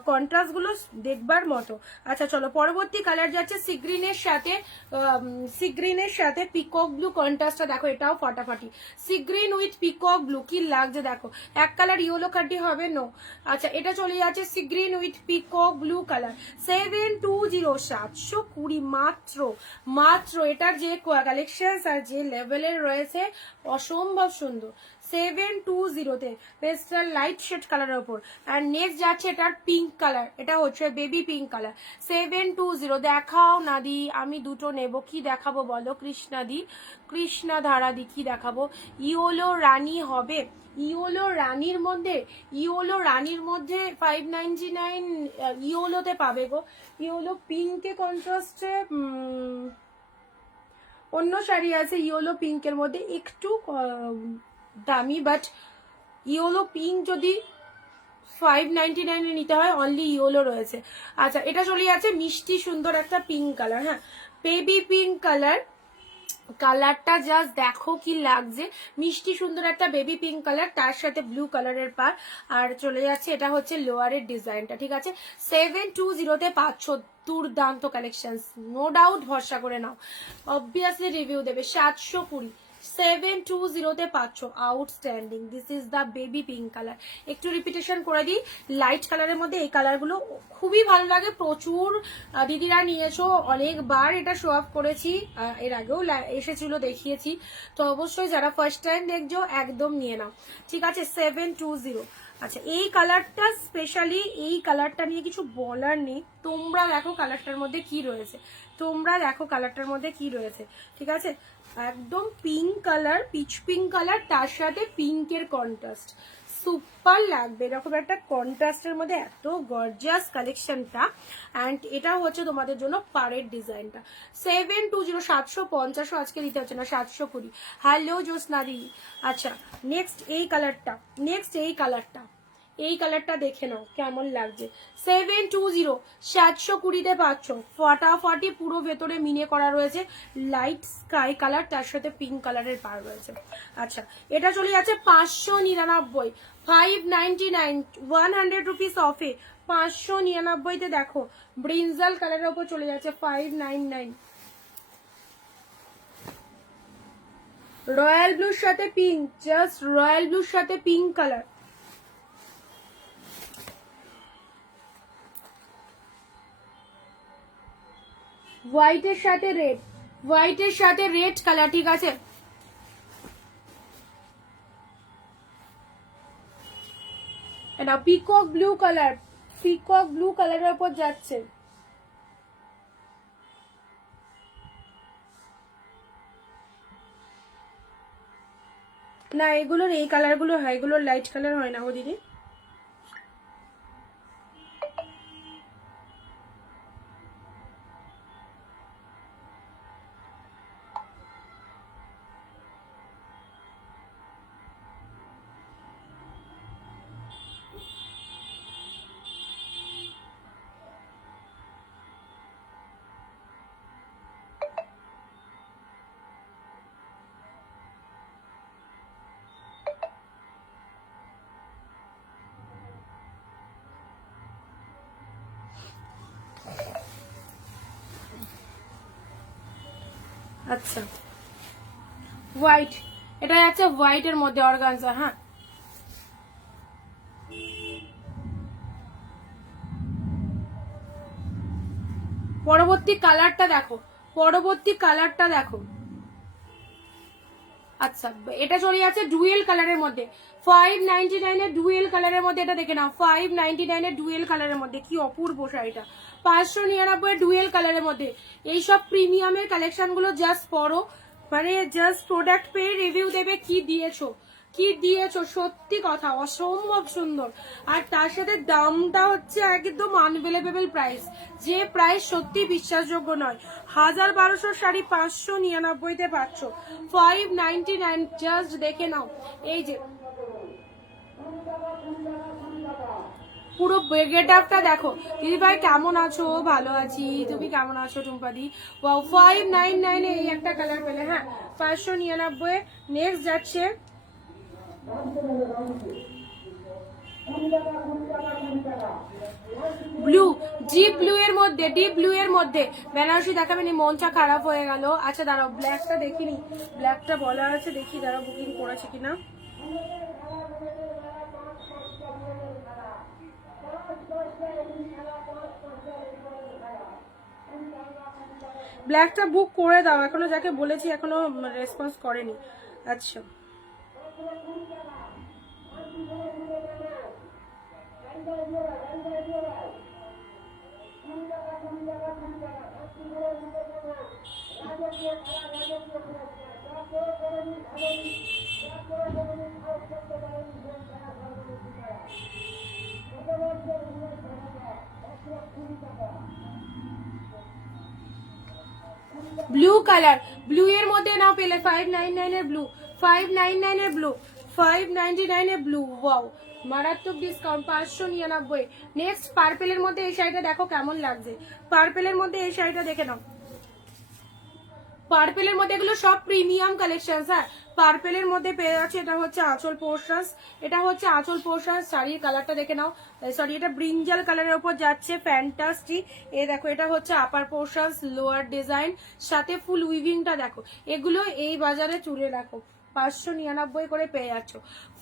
কন্ট্রাস্ট গুলো দেখবার মতো। আচ্ছা চলো, পরবর্তী কালার যাচ্ছে সিগ্রিনের সাথে পিকক ব্লু কন্ট্রাস্টটা দেখো, এটাও ফাটাফাটি। সিগ্রিন উইথ পিকক ব্লু, কি লাগছে দেখো। এক কালার ইয়েলো কাটি হবে নো। আচ্ছা, এটা চলে যাচ্ছে sea green with peacock blue colour, 720, 720 মাত্র। এটার যে কালেকশন আর যে লেভেলের রয়েছে অসম্ভব সুন্দর। 720-তে পেস্টাল লাইট শেড কালারের উপর। আর নেক্সট যাচ্ছে এটার পিঙ্ক কালার, এটা হচ্ছে বেবি পিঙ্ক কালার, 720। দেখাও না দি, আমি দুটো নেব। কি দেখাবো বলো কৃষ্ণা ধারা দি, কি দেখাবো? ইয়োলো রানী হবে, ইয়োলো রানীর মধ্যে 599 ইয়োলোতে পাবে গো। ইয়োলো পিঙ্কে কন্ট্রাস্টে অন্য শাড়ি আছে ইয়েলো পিঙ্কের মধ্যে একটু দামি, বাট ইয়েলো পিঙ্ক যদি 599 নিতে হয়, অনলি ইয়েলো রয়েছে। আচ্ছা, এটা চলে যাচ্ছে মিষ্টি সুন্দর একটা পিঙ্ক কালার, হ্যাঁ, বেবি পিঙ্ক কালার। কালারটা জাস্ট দেখো কি লাগছে, মিষ্টি সুন্দর একটা বেবি পিঙ্ক কালার, তার সাথে ব্লু কালারের পার। আর চলে যাচ্ছে, এটা হচ্ছে লোয়ারের ডিজাইনটা, ঠিক আছে। 720-তে পাচ্ছ দুর্দান্ত কালেকশন, নো ডাউট, ভরসা করে নাও, অবভিয়াসলি রিভিউ দেবে। 720, 720-তে পাচ্ছ, outstanding. This is the baby pink colour. একটু রিপিটেশন করে দিই, লাইট কালারের মধ্যে এই কালারগুলো খুবই ভালো লাগে, প্রচুর দিদিরা নিয়েছো, অনেকবার এটা শো অফ করেছি, এর আগেও এসেছিল, দেখিয়েছি। তো অবশ্যই যারা ফার্স্ট টাইম দেখছো একদম নিয়ে নাও, ঠিক আছে। 720। আচ্ছা, এই কালারটা স্পেশালি, এই কালারটা নিয়ে কিছু বলার নেই। তোমরা দেখো কালারটার মধ্যে কি রয়েছে, ঠিক আছে। একদম pink colour, pitch pink colour, তার সাথে পিঙ্কের কন্ট্রাস্ট, সুপার লাগবে এরকম একটা কন্ট্রাস্টের মধ্যে, এত গর্জিয়াস কালেকশনটা। অ্যান্ড এটা হচ্ছে তোমাদের জন্য পাড়ের ডিজাইনটা। 720, 750 আজকে দিতে হচ্ছে না, 720। হ্যালো জ্যোৎস্নাদি। আচ্ছা, নেক্সট এই কালারটা দেখে নাও কেমন লাগছে। 720, 720-তে পাচ্ছ, ফাটাফাটি, পুরো ভেতরে মিনে করা রয়েছে, লাইট স্কাই কালার, তার সাথে পিঙ্ক কালারের পার রয়েছে। আচ্ছা, এটা চলে যাচ্ছে 599, 599, 100 রুপিস অফে, 599-তে দেখো ব্রিনজাল কালারের উপর চলে যাচ্ছে 599। রয়্যাল ব্লুর সাথে পিঙ্ক, জাস্ট রয়্যাল ব্লুর সাথে পিঙ্ক কালার। হোয়াইটের সাথে রেড কালার, ঠিক আছে। এটা পিকক ব্লু কালারের উপর যাচ্ছে। না, এগুলোর এই কালারগুলো হয়, এগুলোর লাইট কালার হয় না গো দিদি। আচ্ছা, হোয়াইট, এটা যাচ্ছে হোয়াইটের মধ্যে অর্গানজা, হ্যাঁ। পরবর্তী কালারটা দেখো। আচ্ছা, এটা চলে যাচ্ছে ডুয়েল কালারের মধ্যে, 599-এর ডুয়েল কালারের মধ্যে, এটা দেখে নাও, 599-এর ডুয়েল কালারের মধ্যে, কি অপূর্ব শাড়িটা। 599-এর ডুয়েল কালারের মধ্যে। এইসব প্রিমিয়ামের কালেকশন গুলো জাস্ট পরো, মানে জাস্ট প্রোডাক্ট পেয়ে রিভিউ দেবে কি দিয়েছো। কি দিয়েছো, সত্যি কথা অসম্ভব সুন্দর। আর তার সাথে দামটা হচ্ছে একদম আনবেলেবেল প্রাইস, যে প্রাইস সত্যি বিশ্বাসযোগ্য নয়। 1200 শাড়ি 599-তে পাচ্ছ, 599। জাস্ট দেখে নাও, এই যে পুরো গেট আপটা দেখো। দিদি ভাই কেমন আছো? ভালো আছি, তুমি কেমন আছো টুম্পাদি? ওয়াও 599 এই একটা কালার পেলে, হ্যাঁ 599। নেক্সট যাচ্ছে ব্লু, ডিপ ব্লু এর মধ্যে, ডিপ ব্লু এর মধ্যে বেনারসি দেখাবেন। মনটা খারাপ হয়ে গেল। আচ্ছা দাঁড়াও, ব্ল্যাকটা দেখিনি, ব্ল্যাকটা বলা আছে, দেখি দাঁড়াও বুকিং করেছে কিনা। ব্ল্যাকটা বুক করে দাও, এখনো যাকে বলেছি এখনো রেসপন্স করেনি। আচ্ছা ব্লু কালার, ব্লু এর মধ্যে নাও পেলে 599 এর ব্লু, 599 এর ব্লু, 599 এর ব্লু। ওয়াও মারাত্মক ডিসকাউন্ট, 599। নেক্সট পার্পেলের মধ্যে এই শাড়িটা দেখো কেমন লাগছে। পার্পেলের মধ্যে এই শাড়িটা দেখে নাও। পার্পেলের মধ্যে এগুলো সব প্রিমিয়াম কালেকশন। হ্যাঁ পার্পেলের মধ্যে পেয়ে যাচ্ছে, এটা হচ্ছে আঁচল পোর্শন, এটা হচ্ছে আঁচল পোর্শন। শাড়ির কালারটা দেখে নাও, সরি এটা ব্রিঞ্জাল কালারের উপর যাচ্ছে, ফ্যান্টাস্টিক। এ দেখো এটা হচ্ছে আপার পোর্শন, লোয়ার ডিজাইন, সাথে ফুল উইভিংটা দেখো। এগুলো এই বাজারে চুলে রাখো, 599 করে পেয়ে যাচ্ছ।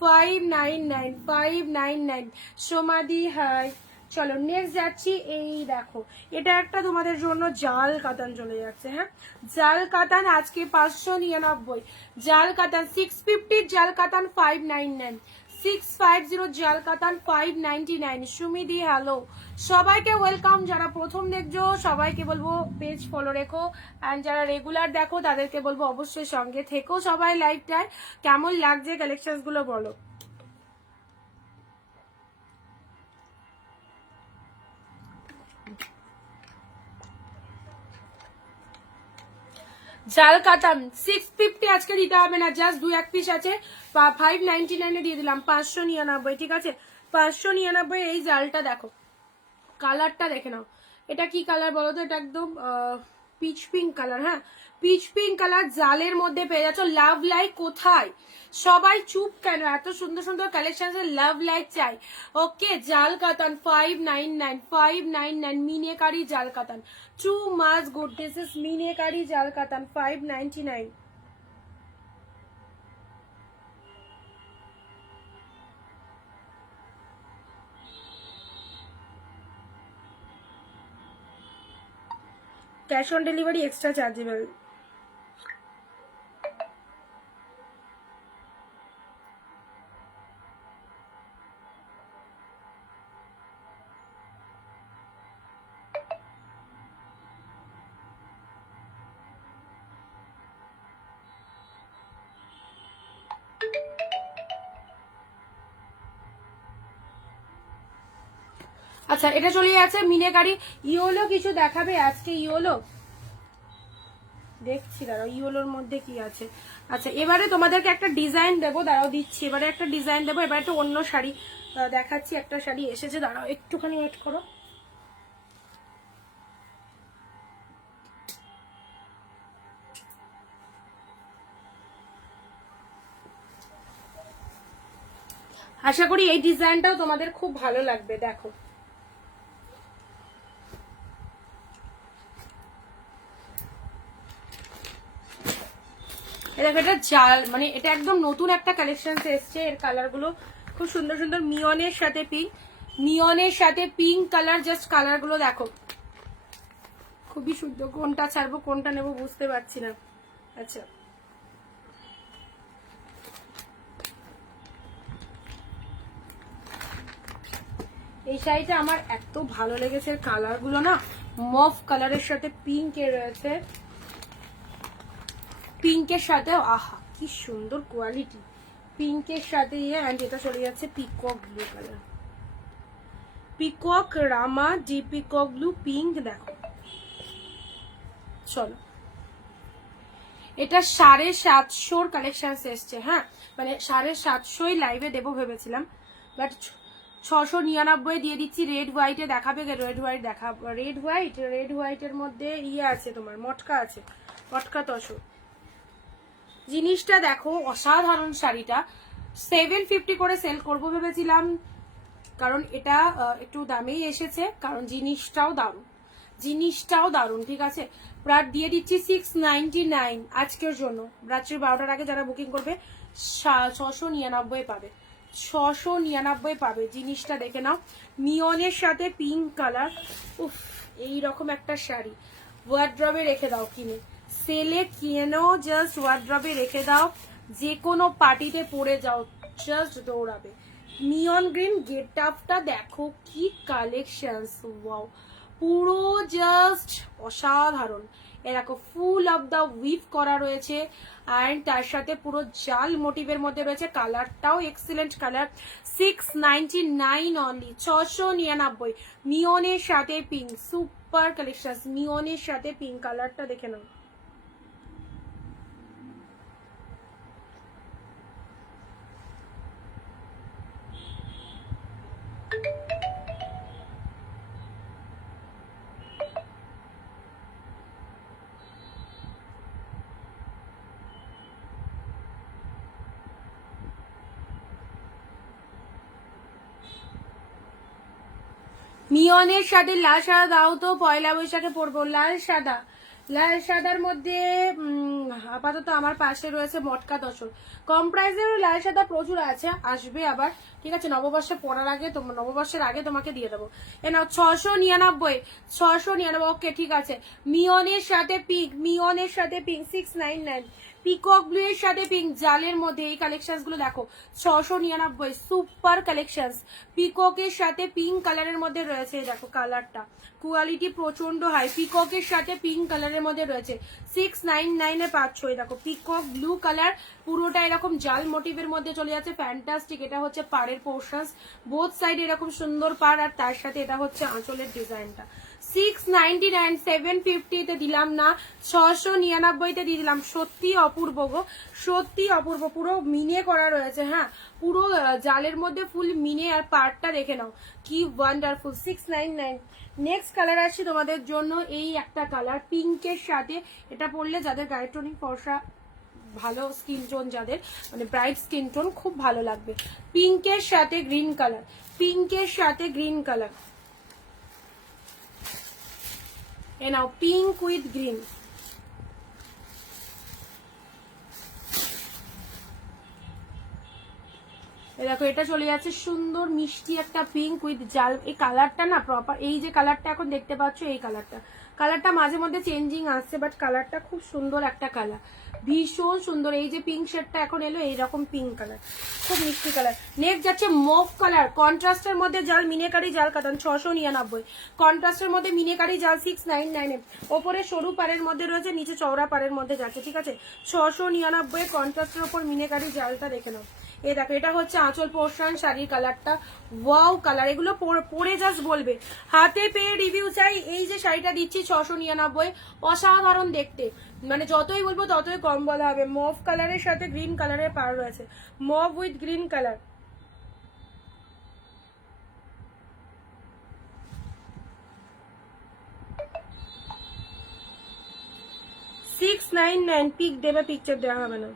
599, 599। সমাধি হাই। চলো নেক্সট যাচ্ছি, এই দেখো এটা একটা তোমাদের জন্য জাল কাতান চলে যাচ্ছে। হ্যাঁ জাল কাতান আজকে 599, জাল কাতান 650, জাল কাতান 599, 650 জাল কাতান 599। সুমিদি হ্যালো, সবাইকে ওয়েলকাম। যারা প্রথম দেখছো সবাইকে বলবো পেজ ফলো রেখো, অ্যান্ড যারা রেগুলার দেখো তাদেরকে বলবো অবশ্যই সঙ্গে থেকো সবাই লাইভটায়। কেমন লাগছে কালেকশন গুলো বলো। জাল কাতান 650 আজকে দিতে হবে না, জাস্ট 2-1 পিস আছে, 599 দিয়ে দিলাম, 599। ঠিক আছে 599। এই জালটা দেখো, কালারটা দেখে নাও, এটা কি কালার বলো তো? এটা একদম পিচ পিঙ্ক কালার। হ্যাঁ পিচ পিঙ্ক কালার জালের মধ্যে পেয়ে যাচ্ছ। লাভ লাইক কোথায়? সবাই চুপ কেন? এত সুন্দর সুন্দর কালেকশন, লাভ লাইক চাই। ওকে জাল কাতান 599, 599 মিনেকারি জাল কাতান, two much good. This is meenakari জাল কাতান 599। Cash on delivery extra chargeable. আচ্ছা এটা চলে যাচ্ছে মিনেকারি। ইয়োলো কিছু দেখাবে আজকে? ইয়োলো দেখছি, দাঁড়াও ইয়োলোর মধ্যে কি আছে। আচ্ছা এবারে তোমাদেরকে একটা ডিজাইন দেবো, দাঁড়াও দিচ্ছি। এবারে একটা ডিজাইন দেবো, এবার একটা অন্য শাড়ি দেখাচ্ছি। একটা শাড়ি এসেছে, দাঁড়াও একটুখানি ওয়েট করো। আশা করি এই ডিজাইনটাও তোমাদের খুব ভালো লাগবে। দেখো দেখো এটা জাল, মানে এটা একদম নতুন একটা কালেকশন এসছে। এর কালার গুলো খুব সুন্দর সুন্দর, নিয়নের সাথে পিঙ্ক, নিয়নের সাথে পিঙ্ক কালার। জাস্ট কালার গুলো দেখো খুবই সুন্দর। কোনটা ছাড়বো কোনটা নেবো বুঝতে পারছি না। আচ্ছা এই শাড়িটা আমার এত ভালো লেগেছে, কালার গুলো না মফ কালারের সাথে পিঙ্কের রয়েছে, পিঙ্কের সাথে আহা কি সুন্দর কোয়ালিটি, পিঙ্কের সাথে অ্যান্ড এটা চলে যাচ্ছে পিকক ব্লু কালার, পিকক রামা ডি পিকক ব্লু পিঙ্ক। দেখো চলো, এটা 750 কালেকশন এসছে। হ্যাঁ মানে 750 লাইভে দেবো ভেবেছিলাম, বাট 699 দিয়ে দিচ্ছি। রেড হোয়াইটে দেখাবে, রেড হোয়াইট দেখাবো। রেড হোয়াইটের মধ্যে আছে তোমার মটকা আছে, মটকা তসর। জিনিসটা দেখো অসাধারণ। শাড়িটা 750 করে সেল করবো ভেবেছিলাম, কারণ এটা একটু দামেই এসেছে, কারণ জিনিসটাও দারুণ। ঠিক আছে, প্রাট দিয়ে দিচ্ছি 699 আজকের জন্য। রাত্রি 12টার আগে যারা বুকিং করবে 699 পাবে, 699 পাবে। জিনিসটা দেখে নাও, নিয়নের সাথে পিঙ্ক কালার। উফ, এইরকম একটা শাড়ি ওয়ার্ড্রবে রেখে দাও কিনে, সেলে কিনো, জাস্ট ওয়ার্ড্রবে রেখে দাও, যে কোনো পার্টিতে পরে যাও, জাস্ট দৌড়াবে। নিয়ন গ্রিন গেট আপটা দেখো কি কালেকশনস, ওয়াও, পুরো জাস্ট অসাধারণ। এরকম ফুল অফ দ্য উইভ করা রয়েছে, অ্যান্ড তার সাথে পুরো জাল মোটিভের মধ্যে রয়েছে। কালারটাও এক্সিলেন্ট কালার। 699 অনলি, 699। নিয়নের সাথে পিঙ্ক, সুপার কালেকশন। নিয়নের সাথে পিঙ্ক কালারটা দেখে নাও। নিয়নের সাথে লাল সাদা দাও তো, পয়লা বৈশাখে পরবো। লাল সাদার মধ্যে আপাতত আমার পাশে রয়েছে মটকা তসর। কম প্রাইসের লাল সাদা প্রচুর আছে, আসবে আবার। ঠিক আছে, নববর্ষে পড়ার আগে, নববর্ষের আগে তোমাকে দিয়ে দেবো। এ নাও 699। ওকে ঠিক আছে। মিয়নের সাথে পিঙ্ক, 699। পিকক ব্লু এর সাথে পিঙ্ক জালের মধ্যে এই কালেকশন গুলো দেখো, 699। Super collection. পিককের সাথে পিঙ্ক কালারের মধ্যে রয়েছে, দেখো কালারটা, কোয়ালিটি প্রচন্ড হাই। পিককের সাথে পিঙ্ক কালারের মধ্যে রয়েছে, 699 এ পাচ্ছ। দেখো পিকক ব্লু কালার, পুরোটা এরকম জাল মোটিভের মধ্যে চলে যাচ্ছে, ফ্যান্টাস্টিক। এটা হচ্ছে পাড়ের পোর্শন, বোথ সাইড এরকম সুন্দর পাড়, আর তার সাথে এটা হচ্ছে আঁচলের ডিজাইনটা। 699, 750 তে দিলাম না, 699 তে দিয়ে দিলাম। সত্যি অপূর্ব গো, সত্যি অপূর্ব। পুরো মিনে করা রয়েছে, হ্যাঁ পুরো জালের মধ্যে ফুল মিনে, আর পার্টটা দেখে নাও কি ওয়ান্ডারফুল। 699। নেক্সট কালার আসছে তোমাদের জন্য, এই একটা কালার পিঙ্কের সাথে। এটা পরলে যাদের গায়ের টোনিং ফর্সা, ভালো স্কিন টোন যাদের, মানে ব্রাইট স্কিন টোন, খুব ভালো লাগবে। পিঙ্কের সাথে গ্রিন কালার, পিঙ্কের সাথে green colour. A now pink with green. দেখো এটা চলে যাচ্ছে সুন্দর মিষ্টি একটা পিঙ্ক উইথ জাল। এই কালারটা না প্রপার, এই যে কালারটা এখন দেখতে পাচ্ছ, এই কালারটা মাঝে মধ্যে চেঞ্জিং আসছে, বাট কালারটা খুব সুন্দর একটা কালার, ভীষণ সুন্দর। এই যে পিঙ্ক শেডটা এখন এলো, এইরকম পিঙ্ক কালার, খুব মিষ্টি কালার। নেক্সট যাচ্ছে মভ কালার, কন্ট্রাস্টের মধ্যে জাল, মিনেকারি জাল কাতান, 699। কন্ট্রাস্টের মধ্যে মিনেকারি জাল 699। ওপরে সরু পাড়ের মধ্যে রয়েছে, নিচে চওড়া পাড়ের মধ্যে যাচ্ছে। ঠিক আছে, 699 কন্ট্রাস্টের ওপর মিনেকারি জালটা দেখে নাও। এই দেখো এটা হচ্ছে আঁচল পোর্শন, শাড়ির কালারটা ওয়াও কালার। এগুলো পরে জাস্ট বলবে হাতে পেয়ে রিভিউ চাই। এই যে শাড়িটা দিচ্ছি 699, অসাধারণ দেখতে, মানে যতই বলবো ততই কম বলা হবে। মভ কালারের সাথে গ্রিন কালারের পাড় রয়েছে, mauve with green colour. $699। Pic দেবে, পিকচার দেওয়া হবে না।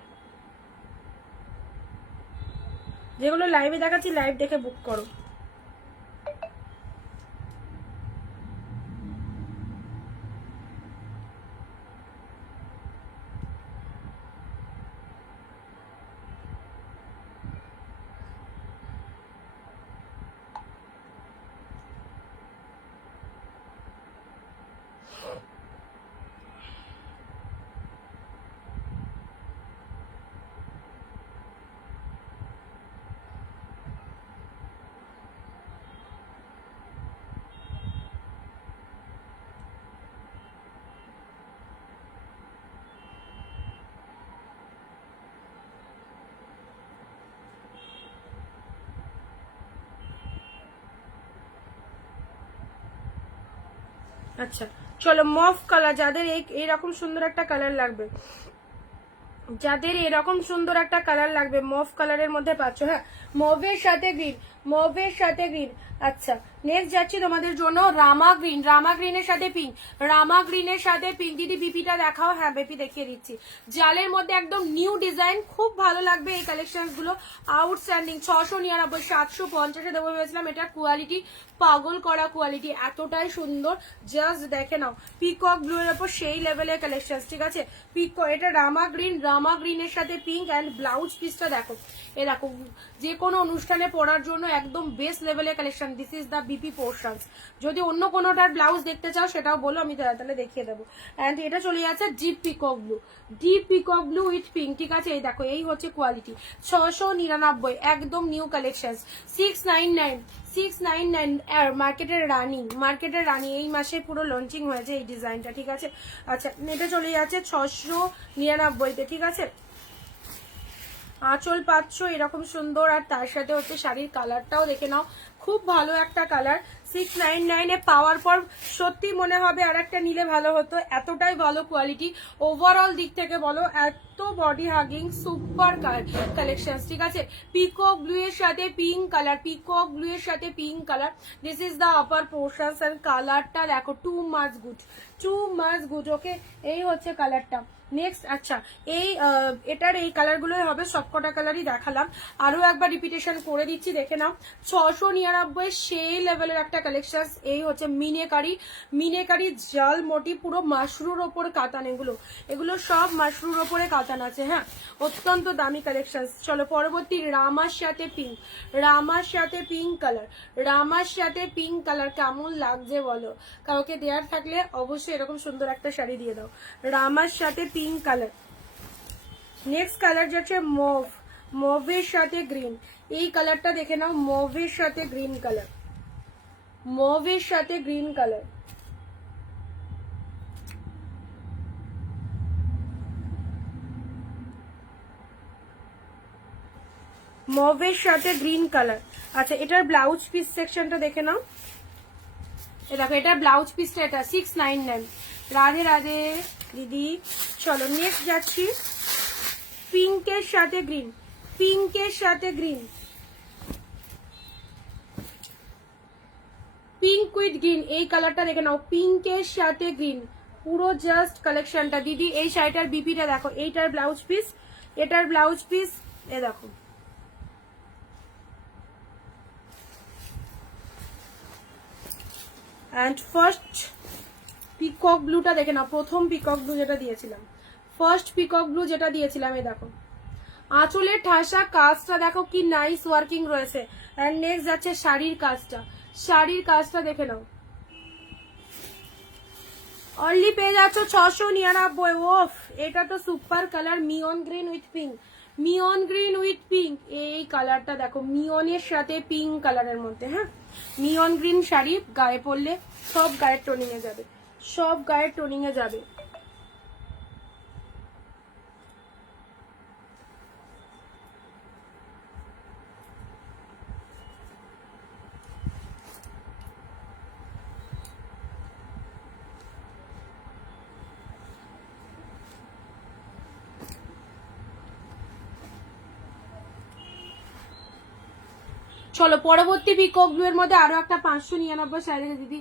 যেগুলো লাইভে দেখাচ্ছি, লাইভ দেখে বুক করো। আচ্ছা চলো মফ কালার, যাদের এইরকম সুন্দর একটা কালার লাগবে, যাদের এরকম সুন্দর একটা কালার লাগবে, মভ কালারের মধ্যে পাচ্ছ। হ্যাঁ, মভের সাথে গ্রিন, মভের সাথে গ্রিন। আচ্ছা নেক্সট যাচ্ছি তোমাদের জন্য রামা গ্রিন, রামা গ্রিনের সাথে পিঙ্ক, রামা গ্রিনের সাথে পিঙ্ক। দিদি বিপিটা দেখাও। হ্যাঁ বেপি দেখিয়ে দিচ্ছি। জালের মধ্যে একদম নিউ ডিজাইন, খুব ভালো লাগবে এই কালেকশন গুলো, আউটস্ট্যান্ডিং। 699, 750-এ দেবো ভেবেছিলাম, এটা কোয়ালিটি পাগল করা কোয়ালিটি, এতটাই সুন্দর, জাস্ট দেখে নাও। পিকক ব্লু এর উপর সেই লেভেলের কালেকশন, ঠিক আছে। এটা রামা গ্রিন, রামা গ্রিনের সাথে পিঙ্ক অ্যান্ড ব্লাউজ পিসটা দেখো, এ দেখো যে কোনো অনুষ্ঠানে পরার জন্য একদম বেস্ট লেভেলের collection. This is the BP portions. যদি অন্য কোনোটার ব্লাউজ দেখতে চাও সেটাও বলো, আমি তাহলে দেখিয়ে দেবো। অ্যান্ড এটা চলে যাচ্ছে deep peacock blue, deep peacock blue with pink, ঠিক আছে। এই দেখো এই হচ্ছে কোয়ালিটি, 699, একদম নিউ কালেকশন। 699, 699 মার্কেটের রানী, মার্কেটের রানী, এই মাসে পুরো লঞ্চিং হয়েছে এই ডিজাইনটা, ঠিক আছে। আচ্ছা এটা চলে যাচ্ছে 699-তে, ঠিক আছে। আঁচল পাচ্ছ এরকম সুন্দর, আর তার সাথে হচ্ছে শাড়ির কালারটাও দেখে নাও, খুব ভালো একটা কালার। 699-এ পাওয়ার পর সত্যি মনে হবে আর একটা নিলে ভালো হতো, এতটাই ভালো কোয়ালিটি। ওভারঅল দিক থেকে বলো, এত বডি হাগিং সুপার কালেকশন, ঠিক আছে। পিকক ব্লু এর সাথে পিঙ্ক কালার, পিকক ব্লু এর সাথে pink colour. This is the upper portion, and কালারটা দেখো too much good, too much good. Okay এই হচ্ছে কালারটা। নেক্সট আচ্ছা এটার এই কালারগুলোই হবে, সবকটা কালারই দেখালাম, আরো একবার রিপিটেশন করে দিচ্ছি, দেখে নাও। 699 সেই লেভেলের একটা কালেকশন। এই হচ্ছে মিনেকারি, মিনেকারি জাল মোটি, পুরো মাশরুর ওপর কাতান, এগুলো সব মাশরুর ওপরে কাতান আছে। হ্যাঁ অত্যন্ত দামি কালেকশন। চলো পরবর্তী রামার সাথে পিঙ্ক, রামার সাথে পিঙ্ক কালার, রামার সাথে পিঙ্ক কালার কেমন লাগছে বলো, কাউকে দেওয়ার থাকলে অবশ্যই এরকম সুন্দর একটা শাড়ি দিয়ে দাও। রামার সাথে পিঙ্ক কালার। নেক্সট কালার যাচ্ছে মভ, মভের সাথে গ্রিন, এই কালারটা দেখে নাও, মভের সাথে গ্রিন কালার, মভের সাথে গ্রিন কালার। মভের সাথে গ্রিন কালার। আচ্ছা এটার ব্লাউজ পিস সেকশনটা দেখে নাও, এ দেখো এটার ব্লাউজ পিসটা, এটা 699। রাধে রাধে দিদি। চলো নেক্সট যাচ্ছি পিঙ্কের সাথে গ্রিন, পিঙ্কের সাথে গ্রিন, পিঙ্ক উইথ গ্রিন, এই কালারটা দেখে নাও, পিঙ্কের সাথে গ্রিন, পুরো জাস্ট কালেকশনটা। দিদি এই শাড়িটার বিপিটা দেখো, এইটার ব্লাউজ পিস, এটার ব্লাউজ পিস, এ দেখো। অ্যান্ড ফার্স্ট পিকক ব্লুটা দেখে নাও, প্রথম পিকক ব্লু যেটা দিয়েছিলাম, ফার্স্ট পিকক ব্লু যেটা দিয়েছিলাম, এই দেখো আঁচলের ঠাসা কাজটা দেখো কি নাইস ওয়ার্কিং রয়েছে। অ্যান্ড নেক্সট যাচ্ছে শাড়ির কাজটা, শাড়ির কাজটা দেখে নাও, অনলি পেয়ে যাচ্ছ 699। ওফ এটা তো super colour, মিয়ন green with pink, মিয়ন green with pink, এই কালারটা দেখো, মিয়নের সাথে পিঙ্ক কালারের মধ্যে। হ্যাঁ মিয়ন গ্রিন শাড়ি গায়ে পরলে সব গায়ের টোনিং এ যাবে, সব গায়ের টোনিং এ যাবে। চলো পরবর্তী পিকক ব্লু এর মধ্যে আরো একটা 599 শাড়ি দিদি,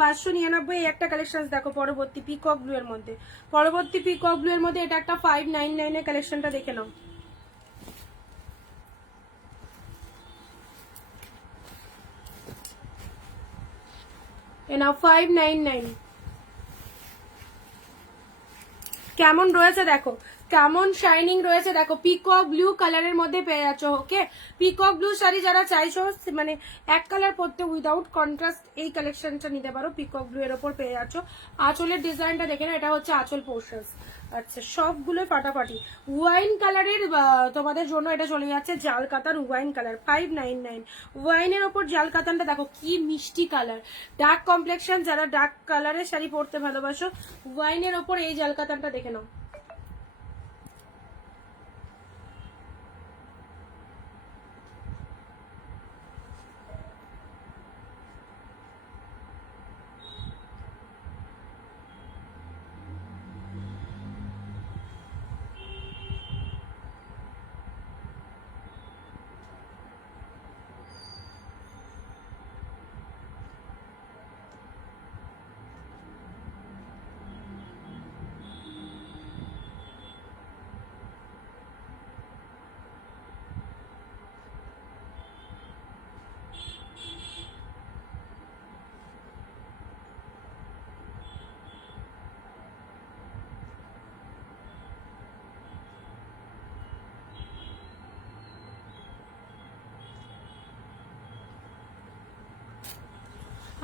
599 এই একটা কালেকশন দেখো পরবর্তী পিকক ব্লু এর মধ্যে, পরবর্তী পিকক ব্লু এর মধ্যে এটা একটা 599 এর কালেকশনটা দেখে নাও। এ নাও 599, কেমন রয়েছে দেখো, কেমন শাইনিং রয়েছে দেখো, পিকক ব্লু কালারের মধ্যে পেয়ে যাচ্ছ। ওকে পিকক ব্লু শাড়ি যারা চাইছো, মানে এক কালার পরতে উইদাউট কন্ট্রাস্ট, এই কালেকশনটা নিতে পারো, পিকক ব্লু এর ওপর পেয়ে যাচ্ছ। আঁচলের ডিজাইনটা দেখে না, এটা হচ্ছে আঁচল পোর্শন। আচ্ছা সবগুলো ফাটাফাটি। ওয়াইন কালারের তোমাদের জন্য এটা চলে যাচ্ছে জাল কাতান ওয়াইন কালার, 599। ওয়াইনের ওপর জাল কাতানটা দেখো কি মিষ্টি কালার, ডার্ক কমপ্লেকশন, যারা ডার্ক কালারের শাড়ি পরতে ভালোবাসো, ওয়াইনের ওপর এই জাল কাতানটা দেখে নাও।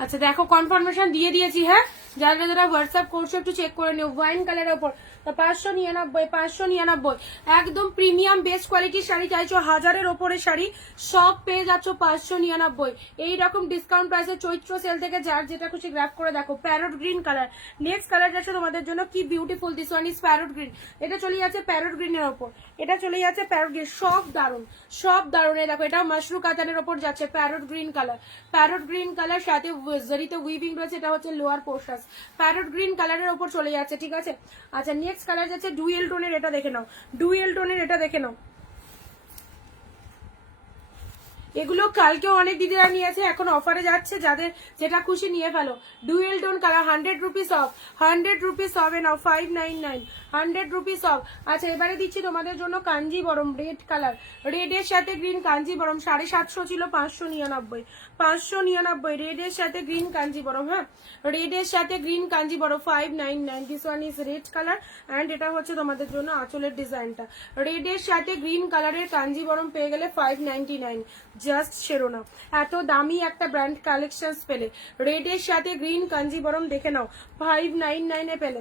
আচ্ছা দেখো কনফার্মেশন দিয়ে দিয়েছি, হ্যাঁ যারা যারা হোয়াটসঅ্যাপ করছো একটু চেক করে নিও। ওয়াইন কালারের ওপর 599 একদম প্রিমিয়াম বেস্ট কোয়ালিটির শাড়ি চাইছো, 1000-এর ওপরে শাড়ি সব পেয়ে যাচ্ছ 599 এইরকম ডিসকাউন্ট প্রাইসে চৈত্র সেল থেকে। যার যেটা খুশি গ্র্যাব করে দেখো। Parrot green colour, next colour যাচ্ছে তোমাদের জন্য কি beautiful, this one is parrot green. এটা চলে যাচ্ছে প্যারট গ্রিনের ওপর, এটা চলে যাচ্ছে প্যারট গ্রিন, সব দারুন সব দারুন। দেখো এটাও মাশরু কাতানের ওপর যাচ্ছে parrot green colour, parrot green colour সাথে জরিতে উইভিং রয়েছে, এটা হচ্ছে লোয়ার পোর্শন প্যারট গ্রিন কালারের ওপর চলে যাচ্ছে, ঠিক আছে। আচ্ছা নেক্সট কালার যাচ্ছে ডুয়েল টোনের, এটা দেখে নাও, ডুয়েল টোনের এটা দেখে নাও। এগুলো কালকেও অনেক দিদিরা নিয়েছে, এখন অফারে যাচ্ছে, যাদের যেটা খুশি নিয়ে ফেলো। Dual tone colour 100 rupees off, 100 rupees off এ নাও 599, 100 রুপিস অফ। আচ্ছা এবারে দিচ্ছি তোমাদের জন্য কাঞ্জিবরম রেড কালার, রেডের সাথে গ্রিন কাঞ্জিবরম 750 ছিল 599, 599 রেডের সাথে গ্রিন কাঞ্জিবরম, হ্যাঁ রেডের সাথে green Kanjeevaram 599। This one is red colour and এটা হচ্ছে তোমাদের জন্য আঁচলের ডিজাইনটা। রেডের সাথে গ্রিন কালারের কাঞ্জিবরম পেয়ে গেলে 599, জাস্ট সেরো না। এত দামি একটা ব্র্যান্ড কালেকশন পেলে রেডের সাথে গ্রিন কাঞ্জিবরম দেখে নাও 599 এ পেলে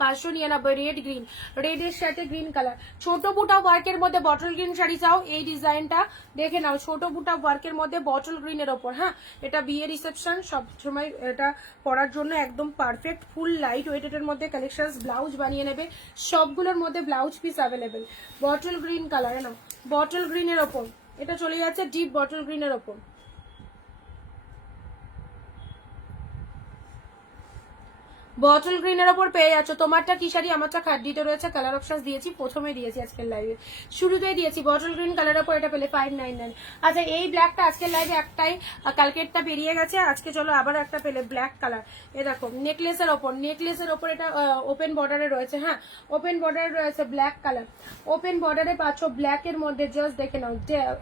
599 রেড গ্রিন, রেডের সাথে গ্রিন কালার। ছোট বুটা ওয়ার্কের মধ্যে বটল গ্রিন শাড়ি চাও, এই ডিজাইনটা দেখে নাও, ছোট বুটা ওয়ার্কের মধ্যে বটল গ্রিনের ওপর, হ্যাঁ এটা বিয়ে রিসেপশন সব সময় এটা পরার জন্য একদম পারফেক্ট। ফুল লাইট ওয়েটের মধ্যে কালেকশন, ব্লাউজ বানিয়ে নেবে, সবগুলোর মধ্যে blouse piece available. Bottle green colour না, বটল গ্রিনের ওপর এটা চলে যাচ্ছে ডিপ বটল গ্রিনের ওপর। বটল গ্রিনের ওপর পেয়ে যাচ্ছ। তোমারটা কি শাড়ি, আমারটা খাড্ডিতে রয়েছে, কালার অপশন দিয়েছি, প্রথমে দিয়েছি আজকের লাইভে, শুরুতেই দিয়েছি। বটল গ্রিন কালারের ওপর এটা পেলে 599। আচ্ছা এই ব্ল্যাকটা আজকের লাইভে একটাই, কালকেরটা বেরিয়ে গেছে, আজকে চলো আবার একটা পেলে ব্ল্যাক কালার। এ দেখো নেকলেসের ওপর, নেকলেসের ওপর এটা ওপেন বর্ডারে রয়েছে, হ্যাঁ ওপেন বর্ডারে রয়েছে ব্ল্যাক কালার, ওপেন বর্ডারে পাচ্ছ ব্ল্যাকের মধ্যে, জাস্ট দেখে নাও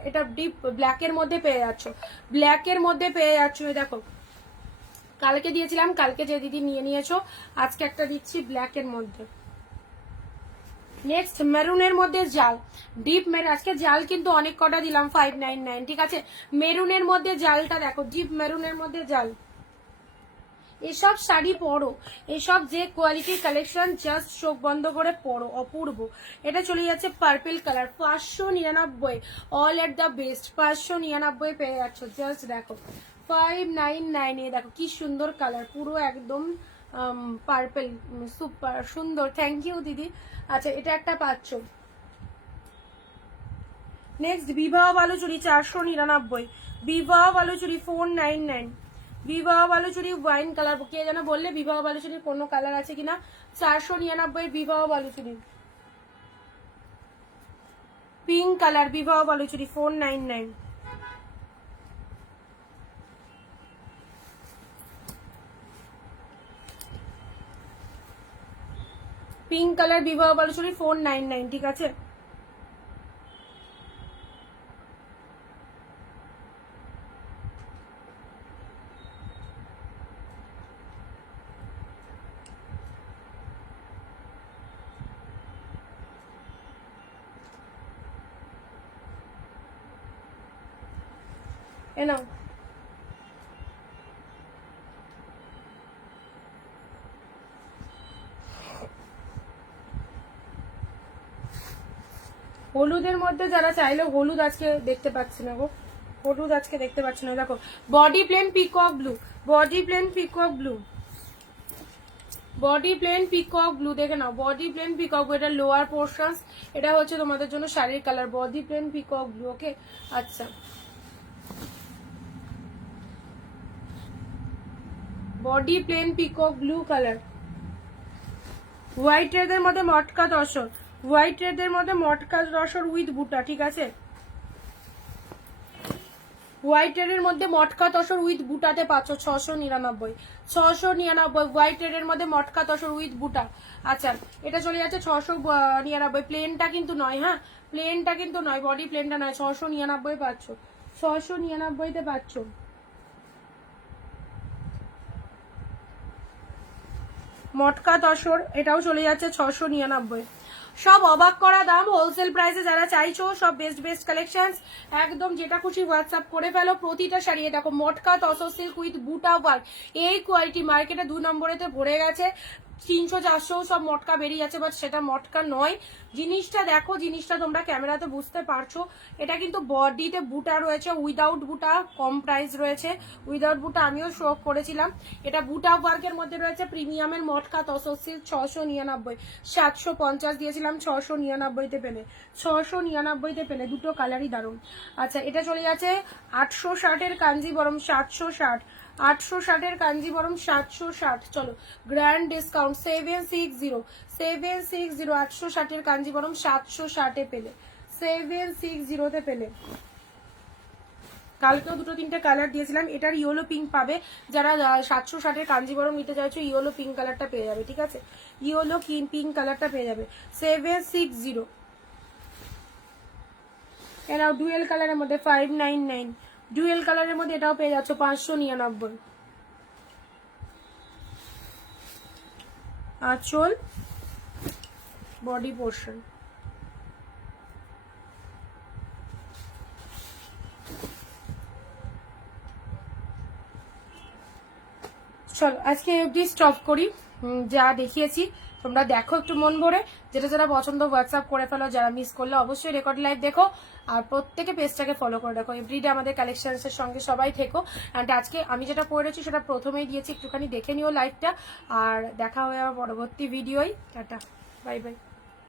এটা ডিপ ব্ল্যাকের মধ্যে পেয়ে যাচ্ছ, ব্ল্যাকের মধ্যে পেয়ে যাচ্ছ। দেখো কালকে দিয়েছিলাম, কালকে যে দিদি নিয়ে নিয়েছো, আজকে একটা দিচ্ছি ব্ল্যাকের মধ্যে। নেক্সট মেরুনের মধ্যে জাল, ডিপ মেরুন, আজকে জাল কিন্তু অনেক কটা দিলাম 599, ঠিক আছে। মেরুনের মধ্যে জালটা দেখো, ডিপ মেরুনের মধ্যে জাল। এসব শাড়ি পরো, এসব যে কোয়ালিটির কালেকশন, জাস্ট চোখ বন্ধ করে পরো, অপূর্ব। এটা চলে যাচ্ছে purple colour 599, all at the best 599 পেয়ে যাচ্ছ, জাস্ট দেখো 599 এ দেখো কি সুন্দর কালার, পুরো একদম পার্পল, সুপার সুন্দর, থ্যাংক ইউ দিদি। আচ্ছা এটা একটা পাচ্ছ। নেক্সট বিবাহ বালুচুরি 499, বিবাহ বালুচুরি 499, বিবাহ বালুচুরি ওয়াইন কালার, কে যেন বললে বিবাহ বালুচুরির কোনো কালার আছে কিনা। 499 বিবাহ বালুচুরি, পিঙ্ক কালার বিবাহ বালুচুরি 499। পিঙ্ক কালার বিবাহ বালুচুরি 499, ঠিক আছে। এ নাও হলুদের মধ্যে যারা চাইলে, হলুদ আজকে দেখতে পাচ্ছি না গো, হলুদ আজকে দেখতে পাচ্ছি না। দেখো body plain peacock blue, body plain peacock blue, body plain peacock blue দেখে নাও, বডি প্লেন পিকক ব্লু, এটা লোয়ার পোর্শন, এটা হচ্ছে তোমাদের জন্য শাড়ির colour, body plain peacock blue, okay. আচ্ছা body plain peacock blue colour, white রেডের মধ্যে মটকা তসর, হোয়াইট রেডের মধ্যে মটকা তসর উইথ বুটা, ঠিক আছে। হোয়াইট রেডের মধ্যে মটকা তসর উইথ বুটাতে পাচ্ছ 699, 699 হোয়াইট রেডের মধ্যে মটকা তসর উইথ বুটা। আচ্ছা এটা চলে যাচ্ছে 699, প্লেনটা কিন্তু নয়, হ্যাঁ প্লেনটা কিন্তু নয়, বডি প্লেনটা নয়, 699 পাচ্ছ, 699 পাচ্ছ। মটকা তসর এটাও চলে যাচ্ছে 699, সব অবাক করা দাম, হোলসেল প্রাইসে যারা চাইছো সব বেস্ট বেস্ট কালেকশন, একদম যেটা খুশি হোয়াটসঅ্যাপ করে ফেলো। প্রতিটা শাড়ি দেখো মটকা তসর সিল্ক উইথ বুটা ওয়ার্ক, এই কোয়ালিটি মার্কেটে 2 নম্বরেতে ভরে গেছে। 300-400 সব মটকা বেরিয়ে যাচ্ছে, বাট সেটা মটকা নয়। জিনিসটা দেখো, জিনিসটা তোমরা ক্যামেরাতে বুঝতে পারছো। এটা কিন্তু বডিতে বুটা রয়েছে, উইদাউট বুটা কম প্রাইস রয়েছে, উইদাউট বুটা আমিও শো করেছিলাম। এটা বুটা ওয়ার্কের মধ্যে রয়েছে, প্রিমিয়ামের মটকা তসর সিল্ক 699, 750 দিয়েছিলাম, 699-তে পেলে, 699-তে পেলে, দুটো কালারই দারুণ। আচ্ছা এটা চলে যাচ্ছে 860-এর কাঞ্জিবরম, 760, 860-এর কাঞ্জিবরম 760। চলো গ্র্যান্ড ডিসকাউন্ট 760, 860-এর কাঞ্জিবরম 760-এ পেলে, 760-তে পেলে। কালকেও 2-3টে কালার দিয়েছিলাম, এটার ইয়েলো পিঙ্ক পাবে। যারা 760-এর কাঞ্জিবরম নিতে চাইছো ইয়েলো পিঙ্ক কালারটা পেয়ে যাবে, ঠিক আছে, ইয়েলো পিঙ্ক কালারটা পেয়ে যাবে 760। এরাও ডুয়েল কালারের মধ্যে 599, ডুয়েল কালারের মধ্যে এটাও পেয়ে যাচ্ছ 599। আঁচল, বডি পোর্শন। চলো আজকে অবধি স্টপ করি। যা দেখিয়েছি তোমরা দেখো একটু মন ভরে, যেটা যেটা পছন্দ হোয়াটসঅ্যাপ করে ফেলো। যারা মিস করলে অবশ্যই রেকর্ড লাইভ দেখো, আর প্রত্যেকে পেজটাকে ফলো করে রাখো। এভরিডে আমাদের কালেকশনসের সঙ্গে সবাই থেকো। অ্যান্ড আজকে আমি যেটা পড়েছি সেটা প্রথমেই দিয়েছি, একটুখানি দেখে নিও লাইভটা। আর দেখা হয়ে যাবে পরবর্তী ভিডিওই। Tata, bye bye.